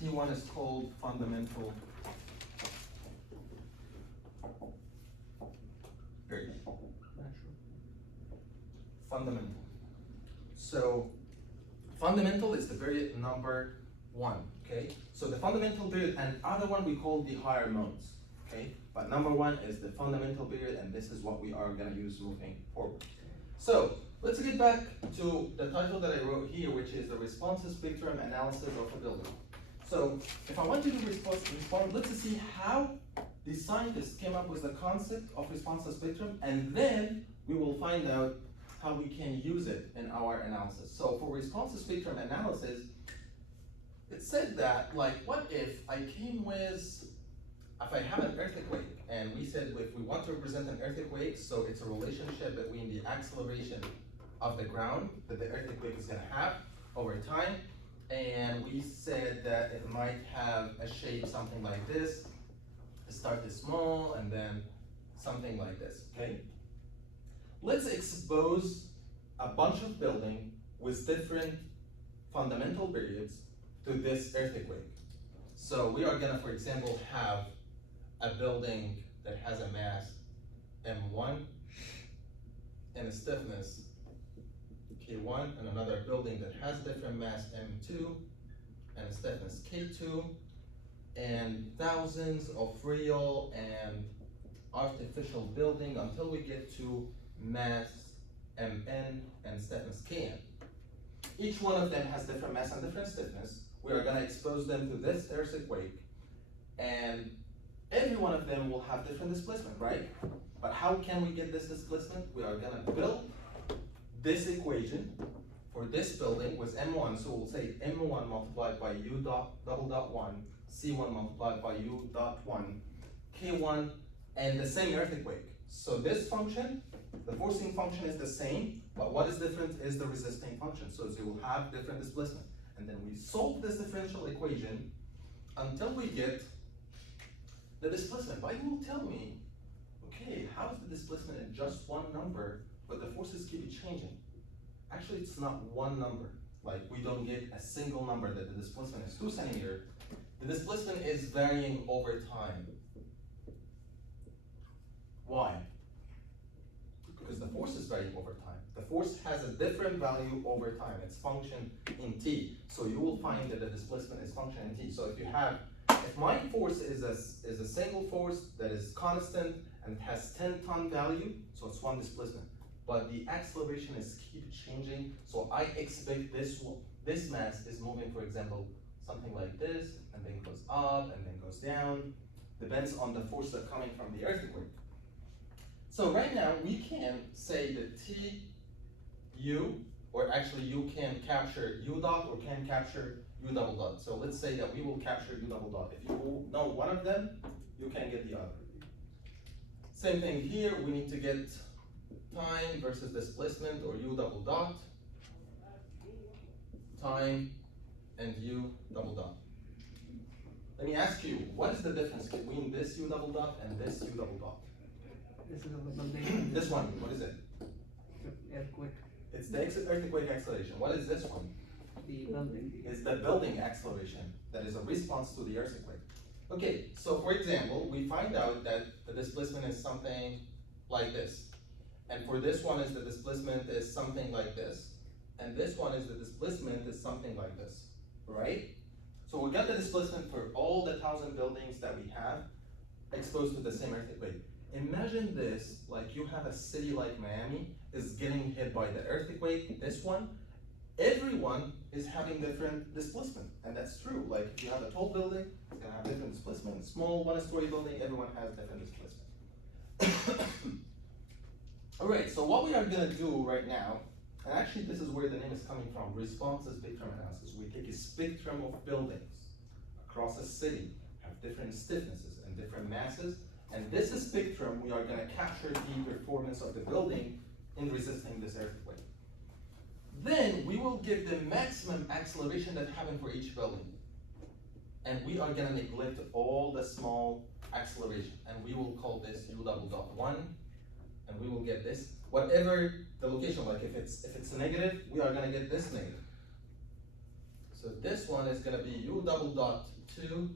T1 is called fundamental period. Fundamental. So fundamental is the period number one, okay? So the fundamental period, and other one we call the higher modes, okay? But number one is the fundamental period, and this is what we are gonna use moving forward. So let's get back to the title that I wrote here, which is the responsive spectrum analysis of a building. So if I want to do respond, let's see how the scientists came up with the concept of responsive spectrum, and then we will find out how we can use it in our analysis. So for responsive spectrum analysis, it said that, like, what if I came with, if I have an earthquake, and we said if we want to represent an earthquake, so it's a relationship between the acceleration of the ground that the earthquake is gonna have over time, and we said that it might have a shape something like this. It started small and then something like this, okay? Let's expose a bunch of building with different fundamental periods to this earthquake. So we are gonna, for example, have a building that has a mass M1 and a stiffness K1, and another building that has different mass M2 and a stiffness K2, and thousands of real and artificial building until we get to mass Mn and stiffness Kn. Each one of them has different mass and different stiffness. We are gonna expose them to this earthquake, and every one of them will have different displacement, right? But how can we get this displacement? We are gonna build this equation for this building with M1, so we'll say M1 multiplied by U dot double dot 1, C1 multiplied by U dot 1, K1, and the same earthquake. So this function, the forcing function is the same, but what is different is the resisting function. So they will have different displacement. And then we solve this differential equation until we get the displacement. But you will tell me, okay, how is the displacement in just one number, but the forces keep changing? Actually, it's not one number. Like, we don't get a single number that the displacement is 2 centimeters. The displacement is varying over time. Why? Because the force is varying over time. The force has a different value over time. It's function in t. So you will find that the displacement is function in t. So if my force is a single force that is constant and has 10-ton value, so it's one displacement. But the acceleration is keep changing, so I expect this mass is moving, for example, something like this, and then goes up, and then goes down. Depends on the force that's coming from the earthquake. So right now, we can say that TU, or actually you can capture U dot or can capture U double dot. So let's say that we will capture U double dot. If you know one of them, you can get the other. Same thing here, we need to get time versus displacement, or u double dot, time and u double dot. Let me ask you, what is the difference between this u double dot and this u double dot? This is a building. This one, what is it? Earthquake. It's the earthquake acceleration. What is this one? The building. It's the building acceleration that is a response to the earthquake. Okay, so for example, we find out that the displacement is something like this. And for this one is the displacement is something like this. And this one is the displacement is something like this, right? So we got the displacement for all the 1,000 buildings that we have exposed to the same earthquake. Imagine this, like you have a city like Miami is getting hit by the earthquake, this one, everyone is having different displacement, and that's true. Like if you have a tall building, it's gonna have different displacement. Small one-story building, everyone has different displacement. All right, so what we are gonna do right now, and actually this is where the name is coming from, response spectrum analysis. We take a spectrum of buildings across a city, have different stiffnesses and different masses, and this spectrum, we are gonna capture the performance of the building in resisting this earthquake. Then we will give the maximum acceleration that happened for each building. And we are gonna neglect all the small acceleration, and we will call this u double dot 1, and we will get this. Whatever the location, like if it's negative, we are gonna get this negative. So this one is gonna be u double dot 2,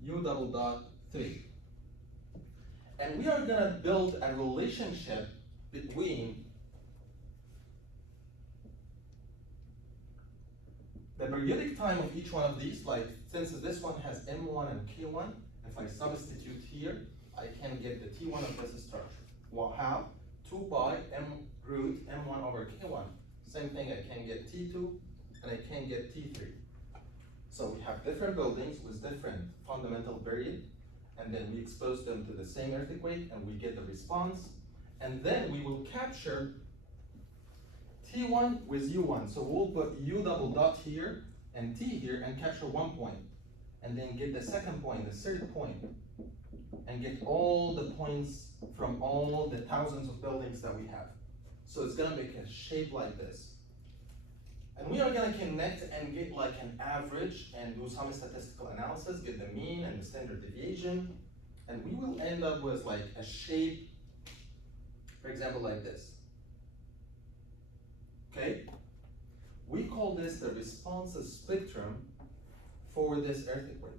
u double dot 3. And we are gonna build a relationship between the periodic time of each one of these, like since this one has M1 and K1, if I substitute here, I can get the T1 of this structure. Well, how? 2 pi M root M1 over K1. Same thing, I can get T2 and I can get T3. So we have different buildings with different fundamental period, and then we expose them to the same earthquake and we get the response, and then we will capture T1 with U1. So we'll put U double dot here and T here and capture 1 point, and then get the second point, the third point, and get all the points from all the thousands of buildings that we have. So it's gonna make a shape like this. And we are gonna connect and get like an average and do some statistical analysis, get the mean and the standard deviation, and we will end up with like a shape, for example, like this. Okay? We call this the response spectrum for this earthquake.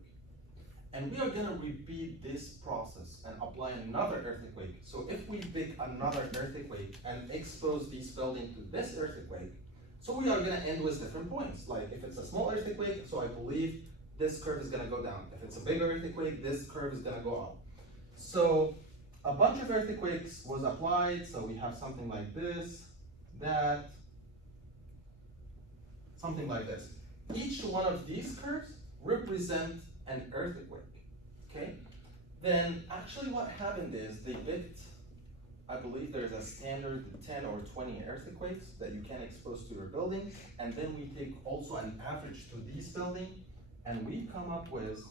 And we are gonna repeat this process and apply another earthquake. So if we pick another earthquake and expose this building to this earthquake, so we are gonna end with different points. Like if it's a small earthquake, so I believe this curve is gonna go down. If it's a bigger earthquake, this curve is gonna go up. So a bunch of earthquakes was applied, so we have something like this, that, something like this. Each one of these curves represent an earthquake, okay? Then actually what happened is they picked, I believe there's a standard 10 or 20 earthquakes that you can expose to your building, and then we take also an average to these buildings, and we come up with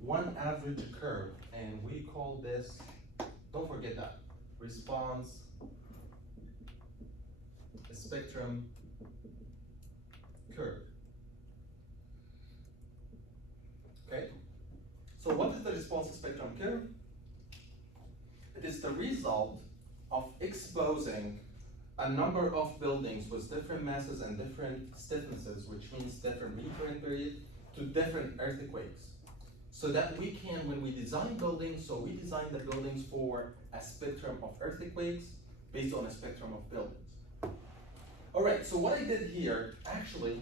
one average curve, and we call this, don't forget that, response spectrum curve. Okay? So what is the response spectrum curve? It is the result of exposing a number of buildings with different masses and different stiffnesses, which means different return period, to different earthquakes. So that we can, when we design buildings, so we design the buildings for a spectrum of earthquakes based on a spectrum of buildings. All right, so what I did here, actually,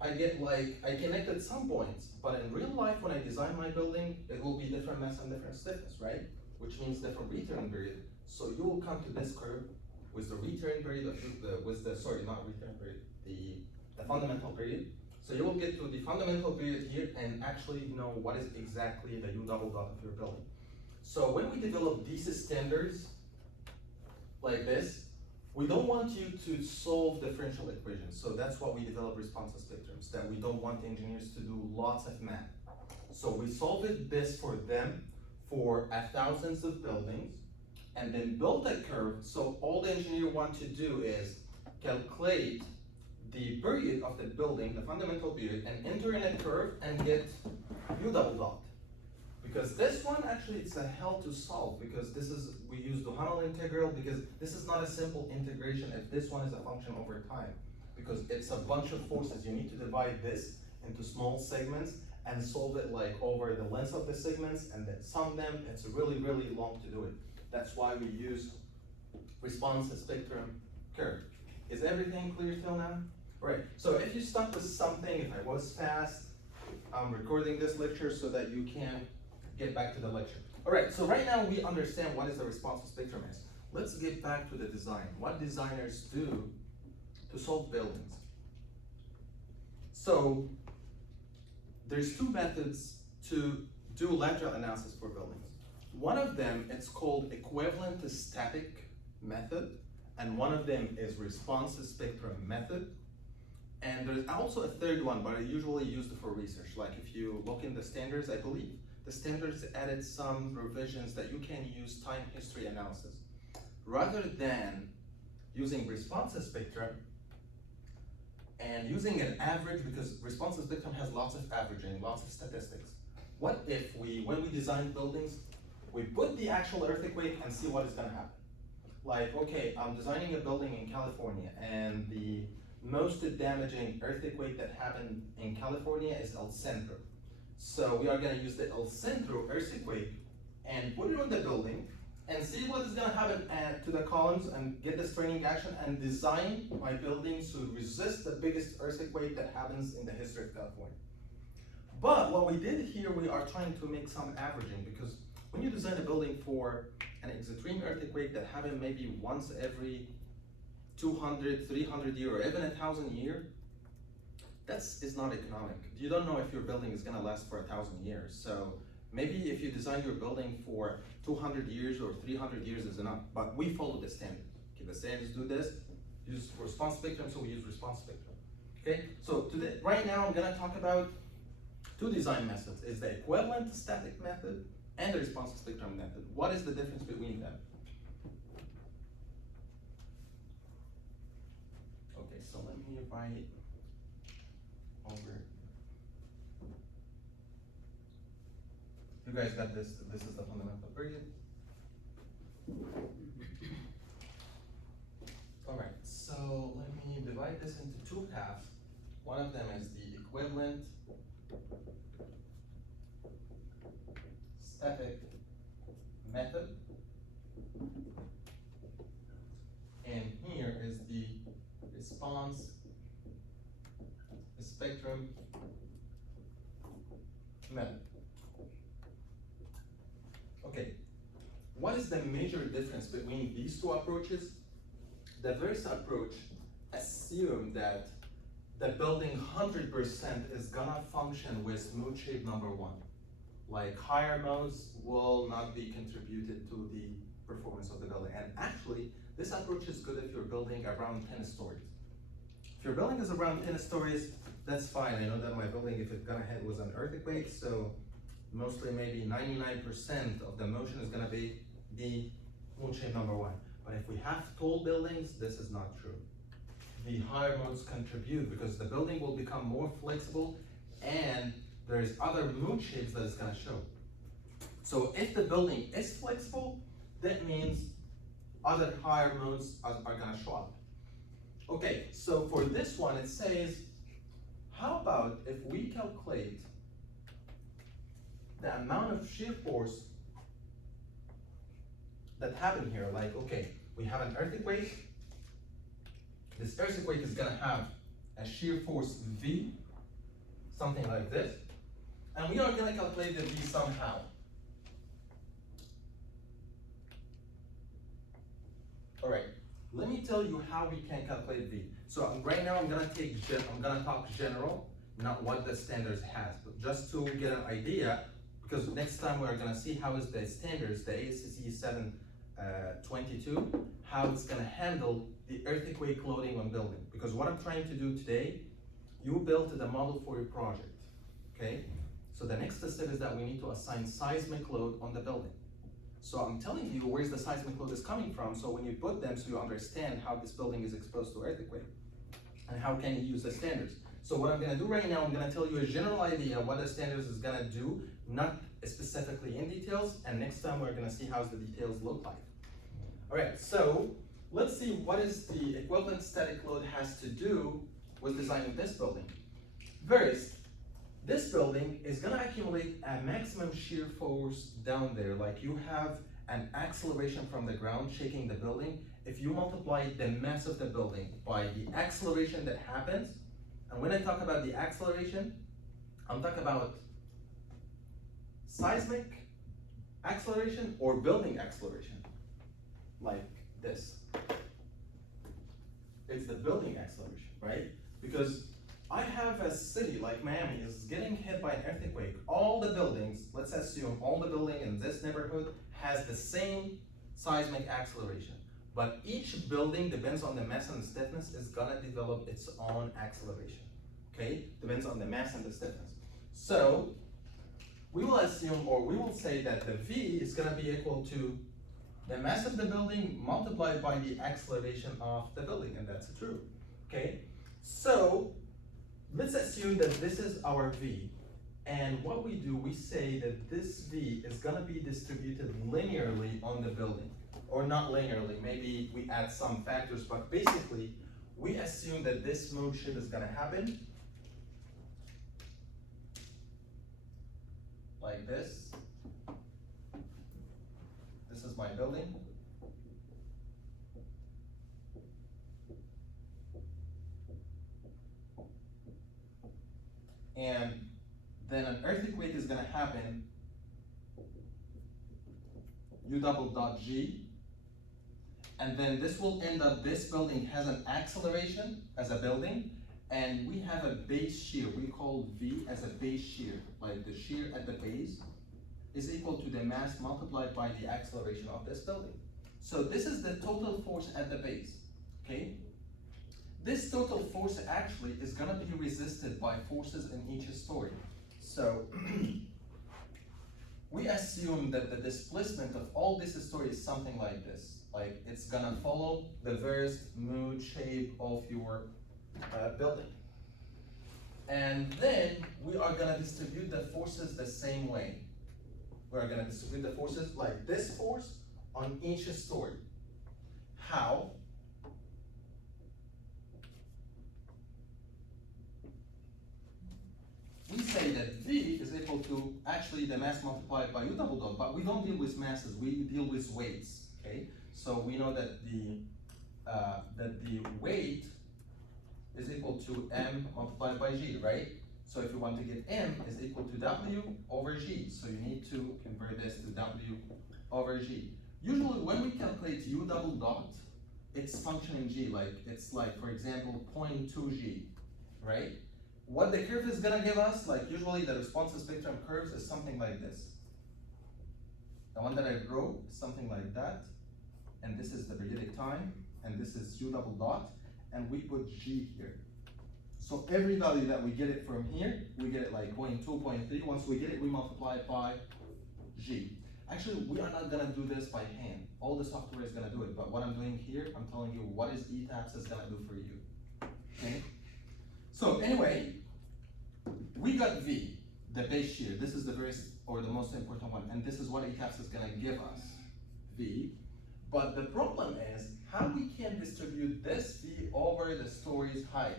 I connected some points, but in real life, when I design my building, it will be different mass and different stiffness, right? Which means different return period. So you will come to this curve with the return period, not return period, the fundamental period. So you will get to the fundamental period here and actually know what is exactly the U double dot of your building. So when we develop these standards like this, we don't want you to solve differential equations. So that's why we develop response spectrums, that we don't want engineers to do lots of math. So we solved this for them for thousands of buildings, and then build that curve. So all the engineer want to do is calculate the period of the building, the fundamental period, and enter in a curve and get U double dot. Because this one actually it's a hell to solve, because this is, we use Duhamel integral, because this is not a simple integration if this one is a function over time. Because it's a bunch of forces, you need to divide this into small segments and solve it like over the length of the segments and then sum them. It's really, really long to do it. That's why we use response spectrum curve. Is everything clear till now? Right, so if you stuck with something, if I was fast, I'm recording this lecture so that you can get back to the lecture. All right, so right now we understand what is the responsive spectrum is. Let's get back to the design. What designers do to solve buildings. So there's two methods to do lateral analysis for buildings. One of them, it's called equivalent to static method, and one of them is responsive spectrum method. And there's also a third one, but I usually use it for research. Like if you look in the standards, I believe the standards added some revisions that you can use time history analysis. Rather than using responsive spectrum and using an average, because responsive spectrum has lots of averaging, lots of statistics. What if when we design buildings, we put the actual earthquake and see what is gonna happen? Like, okay, I'm designing a building in California and the most damaging earthquake that happened in California is El Centro. So we are gonna use the El Centro earthquake and put it on the building and see what is gonna happen to the columns and get the straining action and design my buildings to resist the biggest earthquake that happens in the history of California. But what we did here, we are trying to make some averaging, because when you design a building for an extreme earthquake that happened maybe once every 200, 300 years, or even 1,000 years, is not economic. You don't know if your building is gonna last for 1,000 years. So maybe if you design your building for 200 years or 300 years is enough, but we follow the standard. Okay, the standards do this, use response spectrum, so we use response spectrum. Okay, so today, right now I'm gonna talk about two design methods. Is the equivalent static method and the responsive spectrum method. What is the difference between them? Okay, so let me write over. You guys got this, this is the fundamental period. All right, so let me divide this into two halves. One of them is the equivalent static method, and here is the response spectrum method. Okay, what is the major difference between these two approaches? The first approach assumes that the building 100% is gonna function with mode shape number one. Like higher modes will not be contributed to the performance of the building. And actually, this approach is good if you're building around 10 stories. If your building is around 10 stories, that's fine. I know that my building, if it's gonna hit was an earthquake, so mostly maybe 99% of the motion is gonna be the mode shape number one. But if we have tall buildings, this is not true. The higher modes contribute because the building will become more flexible and there's other mood shapes that it's gonna show. So if the building is flexible, that means other higher modes are gonna show up. Okay, so for this one, it says, how about if we calculate the amount of shear force that happened here? Like, okay, we have an earthquake. This earthquake is gonna have a shear force V, something like this. And we are gonna calculate the V somehow. All right, let me tell you how we can calculate V. So right now I'm gonna talk general, not what the standards has, but just to get an idea, because next time we're gonna see how is the standards, the ASCE 722, how it's gonna handle the earthquake loading on building. Because what I'm trying to do today, you built the model for your project, okay? So the next step is that we need to assign seismic load on the building. So I'm telling you where's the seismic load is coming from, so when you put them, so you understand how this building is exposed to earthquake, and how can you use the standards. So what I'm gonna do right now, I'm gonna tell you a general idea of what the standards is gonna do, not specifically in details, and next time we're gonna see how the details look like. All right, so let's see what is the equivalent static load has to do with designing this building. First, this building is gonna accumulate a maximum shear force down there, like you have an acceleration from the ground shaking the building. If you multiply the mass of the building by the acceleration that happens, and when I talk about the acceleration, I'm talking about seismic acceleration or building acceleration, like this. It's the building acceleration, right? Because I have a city like Miami is getting hit by an earthquake. All the buildings, let's assume all the building in this neighborhood has the same seismic acceleration. But each building, depends on the mass and the stiffness, is gonna develop its own acceleration, okay? Depends on the mass and the stiffness. So, we will assume, or we will say that the V is gonna be equal to the mass of the building multiplied by the acceleration of the building, and that's true, okay? So, let's assume that this is our V, and what we do, we say that this V is gonna be distributed linearly on the building, or not linearly, maybe we add some factors, but basically, we assume that this mode shift is gonna happen like this. This is my building. And then an earthquake is gonna happen, U double dot G, and then this will end up, this building has an acceleration as a building, and we have a base shear, we call V as a base shear, like the shear at the base is equal to the mass multiplied by the acceleration of this building. So this is the total force at the base, okay? This total force actually is gonna be resisted by forces in each story. So we assume that the displacement of all this story is something like this. Like it's gonna follow the various mood shape of your building. And then we are gonna distribute the forces the same way. We're gonna distribute the forces like this force on each story. How? We say that V is equal to actually the mass multiplied by U double dot, but we don't deal with masses, we deal with weights, okay? So we know that the weight is equal to M multiplied by G, right? So if you want to get M is equal to W over G, so you need to convert this to W over G. Usually when we calculate U double dot, it's functioning G, like it's like, for example, 0.2 G, right? What the curve is gonna give us, like usually the responsive spectrum curves is something like this. The one that I drew is something like that, and this is the periodic time, and this is U double dot, and we put G here. So every value that we get it from here, we get it like 0.2, 0.3. Once we get it, we multiply it by G. Actually, we are not gonna do this by hand. All the software is gonna do it, but what I'm doing here, I'm telling you what is ETAPS is gonna do for you, okay? So anyway, we got V, the base shear. This is the first or the most important one, and this is what ETAPS is gonna give us, V. But the problem is how we can distribute this V over the story's height.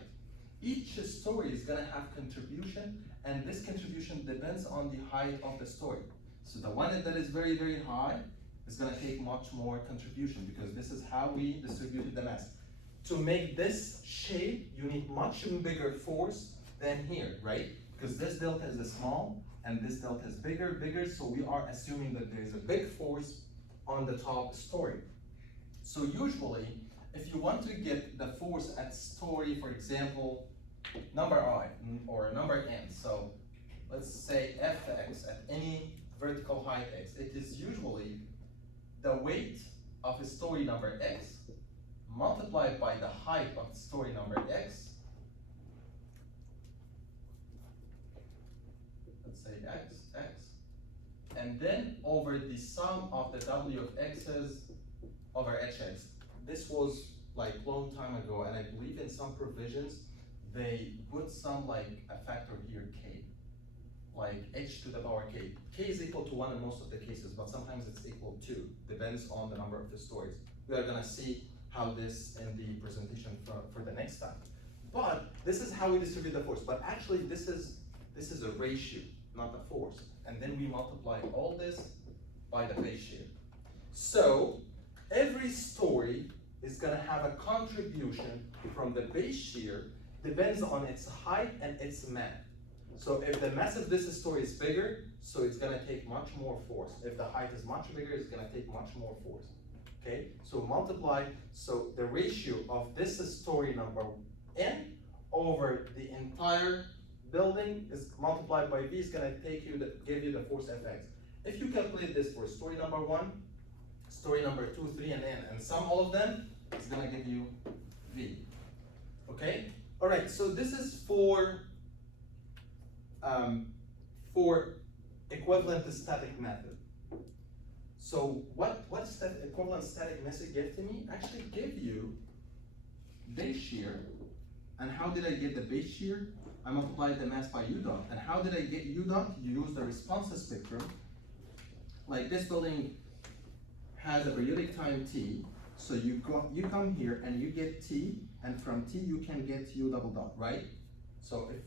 Each story is gonna have contribution, and this contribution depends on the height of the story. So the one that is very, very high is gonna take much more contribution because this is how we distributed the mass. To make this shape, you need much bigger force than here, right? Because this delta is small and this delta is bigger, so we are assuming that there is a big force on the top story. So usually, if you want to get the force at story, for example, number I or number n, so let's say fx at any vertical height x, it is usually the weight of a story number x multiplied by the height of story number x, let's say x, and then over the sum of the W of x's over hx. This was like long time ago, and I believe in some provisions, they put some like a factor here, k, like h to the power k. K is equal to 1 in most of the cases, but sometimes it's equal to, depends on the number of the stories. We are gonna see how this in the presentation for the next time. But this is how we distribute the force. But actually this is a ratio, not a force. And then we multiply all this by the base shear. So every story is gonna have a contribution from the base shear, depends on its height and its mass. So if the mass of this story is bigger, so it's gonna take much more force. If the height is much bigger, it's gonna take much more force. Okay, so multiply, so the ratio of this story number n over the entire building is multiplied by v is gonna give you the force Fx. If you calculate this for story number 1, story number 2, 3, and n, and sum all of them, it's gonna give you v. Okay? Alright, so this is for equivalent static method. So what does that equivalent static method give to me? Actually give you base shear. And how did I get the base shear? I multiplied the mass by u dot. And how did I get u dot? You use the response spectrum. Like this building has a periodic time t, so you come here and you get t, and from t you can get u double dot, right? So if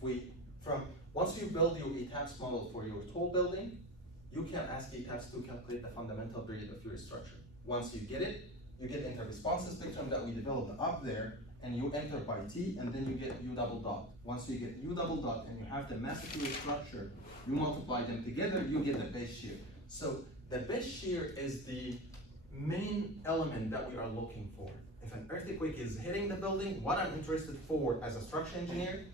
once you build your ETAPS model for your tall building, you can ask ETAPS to calculate the fundamental period of your structure. Once you get it, you get into response spectrum that we developed up there, and you enter by t, and then you get u double dot. Once you get u double dot and you have the mass of your structure, you multiply them together, you get the base shear. So the base shear is the main element that we are looking for. If an earthquake is hitting the building, what I'm interested for as a structural engineer,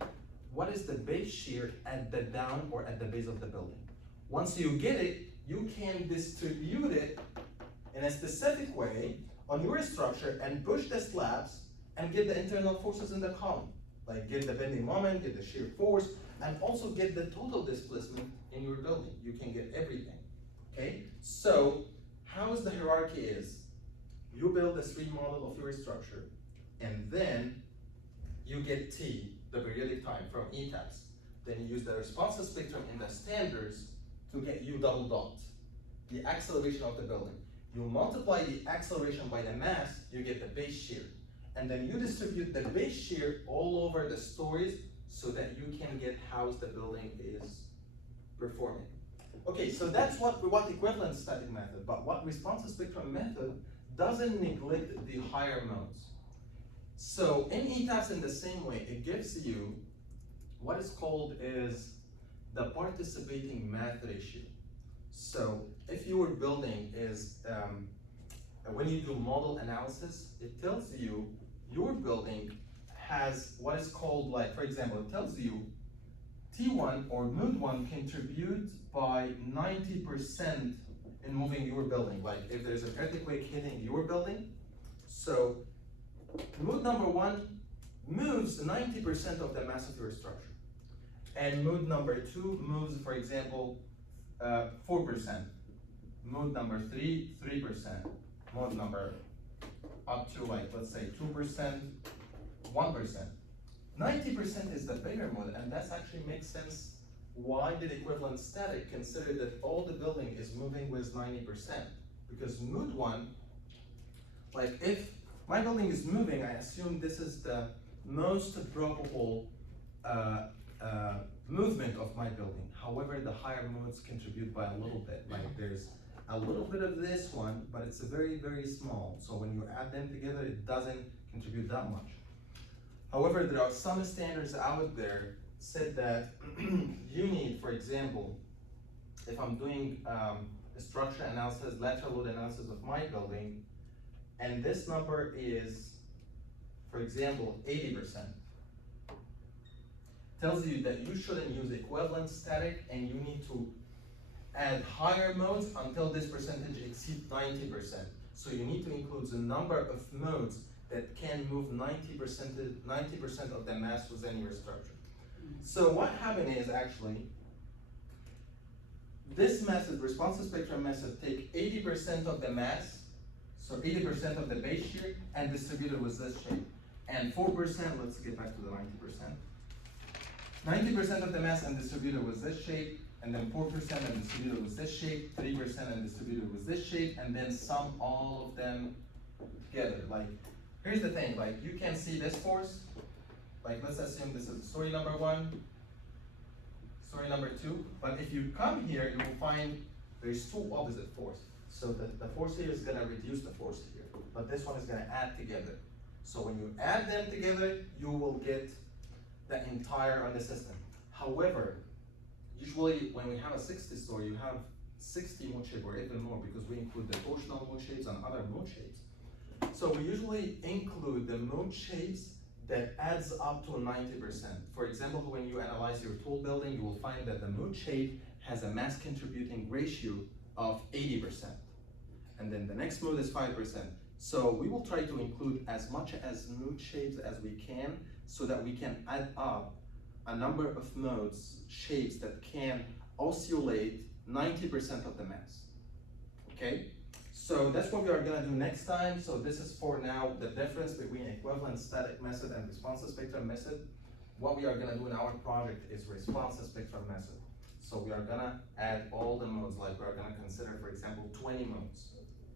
what is the base shear at the down or at the base of the building? Once you get it, you can distribute it in a specific way on your structure and push the slabs and get the internal forces in the column. Like get the bending moment, get the shear force, and also get the total displacement in your building. You can get everything, okay? So how is the hierarchy is? You build a stream model of your structure, and then you get T, the periodic time from ETAPS. Then you use the response spectrum in the standards to get U double dot, the acceleration of the building. You multiply the acceleration by the mass, you get the base shear. And then you distribute the base shear all over the stories so that you can get how the building is performing. Okay, so that's what equivalent static method, but what response spectrum method doesn't neglect the higher modes. So in ETAPS in the same way, it gives you what is called is the participating math ratio. So if your building is, when you do model analysis, it tells you your building has what is called, like, for example, it tells you T1 or mood 1 contribute by 90% in moving your building. Like if there's an earthquake hitting your building, so mood number 1 moves 90% of the mass of your structure. And mood number 2 moves, for example, 4%. Mood number 3, 3%. Mood number up to, like, let's say 2%, 1%. 90% is the bigger mode, and that actually makes sense. Why did equivalent static consider that all the building is moving with 90%? Because mood 1, like if my building is moving, I assume this is the most probable movement of my building. However, the higher modes contribute by a little bit. Like there's a little bit of this one, but it's very, very small. So when you add them together, it doesn't contribute that much. However, there are some standards out there said that you need, for example, if I'm doing a structure analysis, lateral load analysis of my building, and this number is, for example, 80%, tells you that you shouldn't use equivalent static and you need to add higher modes until this percentage exceeds 90%. So you need to include the number of modes that can move 90% of the mass within your structure. So what happened is actually, this method, responsive spectrum method, take 80% of the mass, so 80% of the base shear, and distribute it with this shape. And 4%, let's get back to the 90%. 90% of the mass and distribute it with this shape, and then 4% and distribute it with this shape, 3% and distribute it with this shape, and then sum all of them together. Like, here's the thing, like you can see this force, like let's assume this is story number 1, story number 2, but if you come here, you will find there's 2 opposite force. So the force here is gonna reduce the force here, but this one is gonna add together. So when you add them together, you will get the entire on the system. However, usually when we have a 60 story, you have 60 mood shape or even more because we include the torsional mood shapes and other mood shapes. So we usually include the mood shapes that adds up to 90%. For example, when you analyze your tall building, you will find that the mood shape has a mass contributing ratio of 80%. And then the next mood is 5%. So we will try to include as much as mood shapes as we can so that we can add up a number of modes, shapes that can oscillate 90% of the mass, okay? So that's what we are gonna do next time. So this is for now the difference between equivalent static method and responsive spectrum method. What we are gonna do in our project is responsive spectrum method. So we are gonna add all the modes, like we are gonna consider, for example, 20 modes,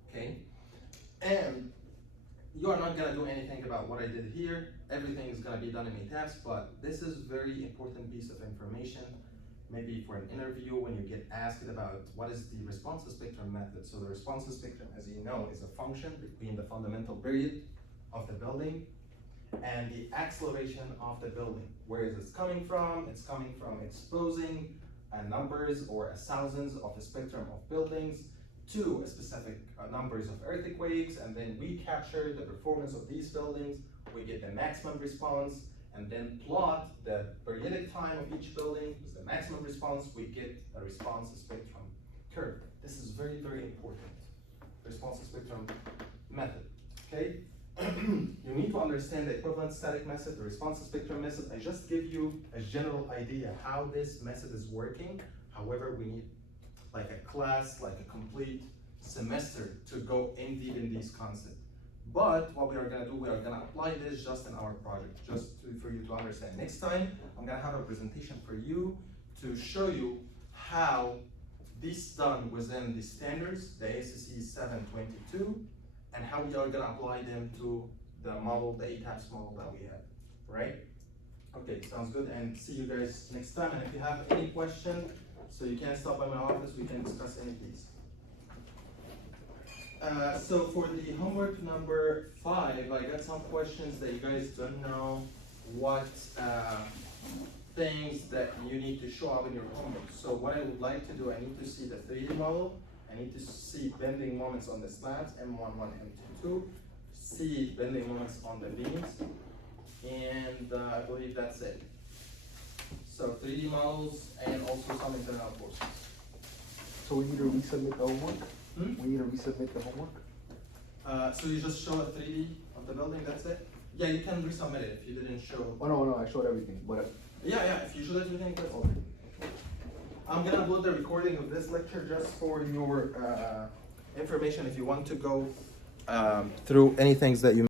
okay? And you are not gonna do anything about what I did here. Everything is gonna be done in etaps, but this is very important piece of information, maybe for an interview when you get asked about what is the responsive spectrum method. So the responsive spectrum, as you know, is a function between the fundamental period of the building and the acceleration of the building. Where is it coming from? It's coming from exposing numbers or thousands of a spectrum of buildings to a specific numbers of earthquakes, and then we capture the performance of these buildings, we get the maximum response, and then plot the periodic time of each building with the maximum response, we get a responsive spectrum curve. This is very, very important, responsive spectrum method, okay? You need to understand the equivalent static method, the responsive spectrum method. I just give you a general idea how this method is working. However, we need like a class, like a complete semester to go in deep in these concepts. But what we are gonna do, we are gonna apply this just in our project, for you to understand. Next time, I'm gonna have a presentation for you to show you how this is done within the standards, the ACC 722, and how we are gonna apply them to the model, the ATAPS model that we have, right? Okay, sounds good, and see you guys next time. And if you have any question, so you can stop by my office, we can discuss any of these. So for the homework number 5, I got some questions that you guys don't know what things that you need to show up in your homework. So what I would like to do, I need to see the 3D model, I need to see bending moments on the slabs, M1, M2, see bending moments on the beams, and I believe that's it. So 3D models and also some internal forces. So we need to resubmit the homework? We need to resubmit the homework? So you just show a 3D of the building, that's it? Yeah, you can resubmit it if you didn't show. Oh no, I showed everything, but. Yeah, if you showed everything, that's okay. I'm gonna upload the recording of this lecture just for your information if you want to go through any things that you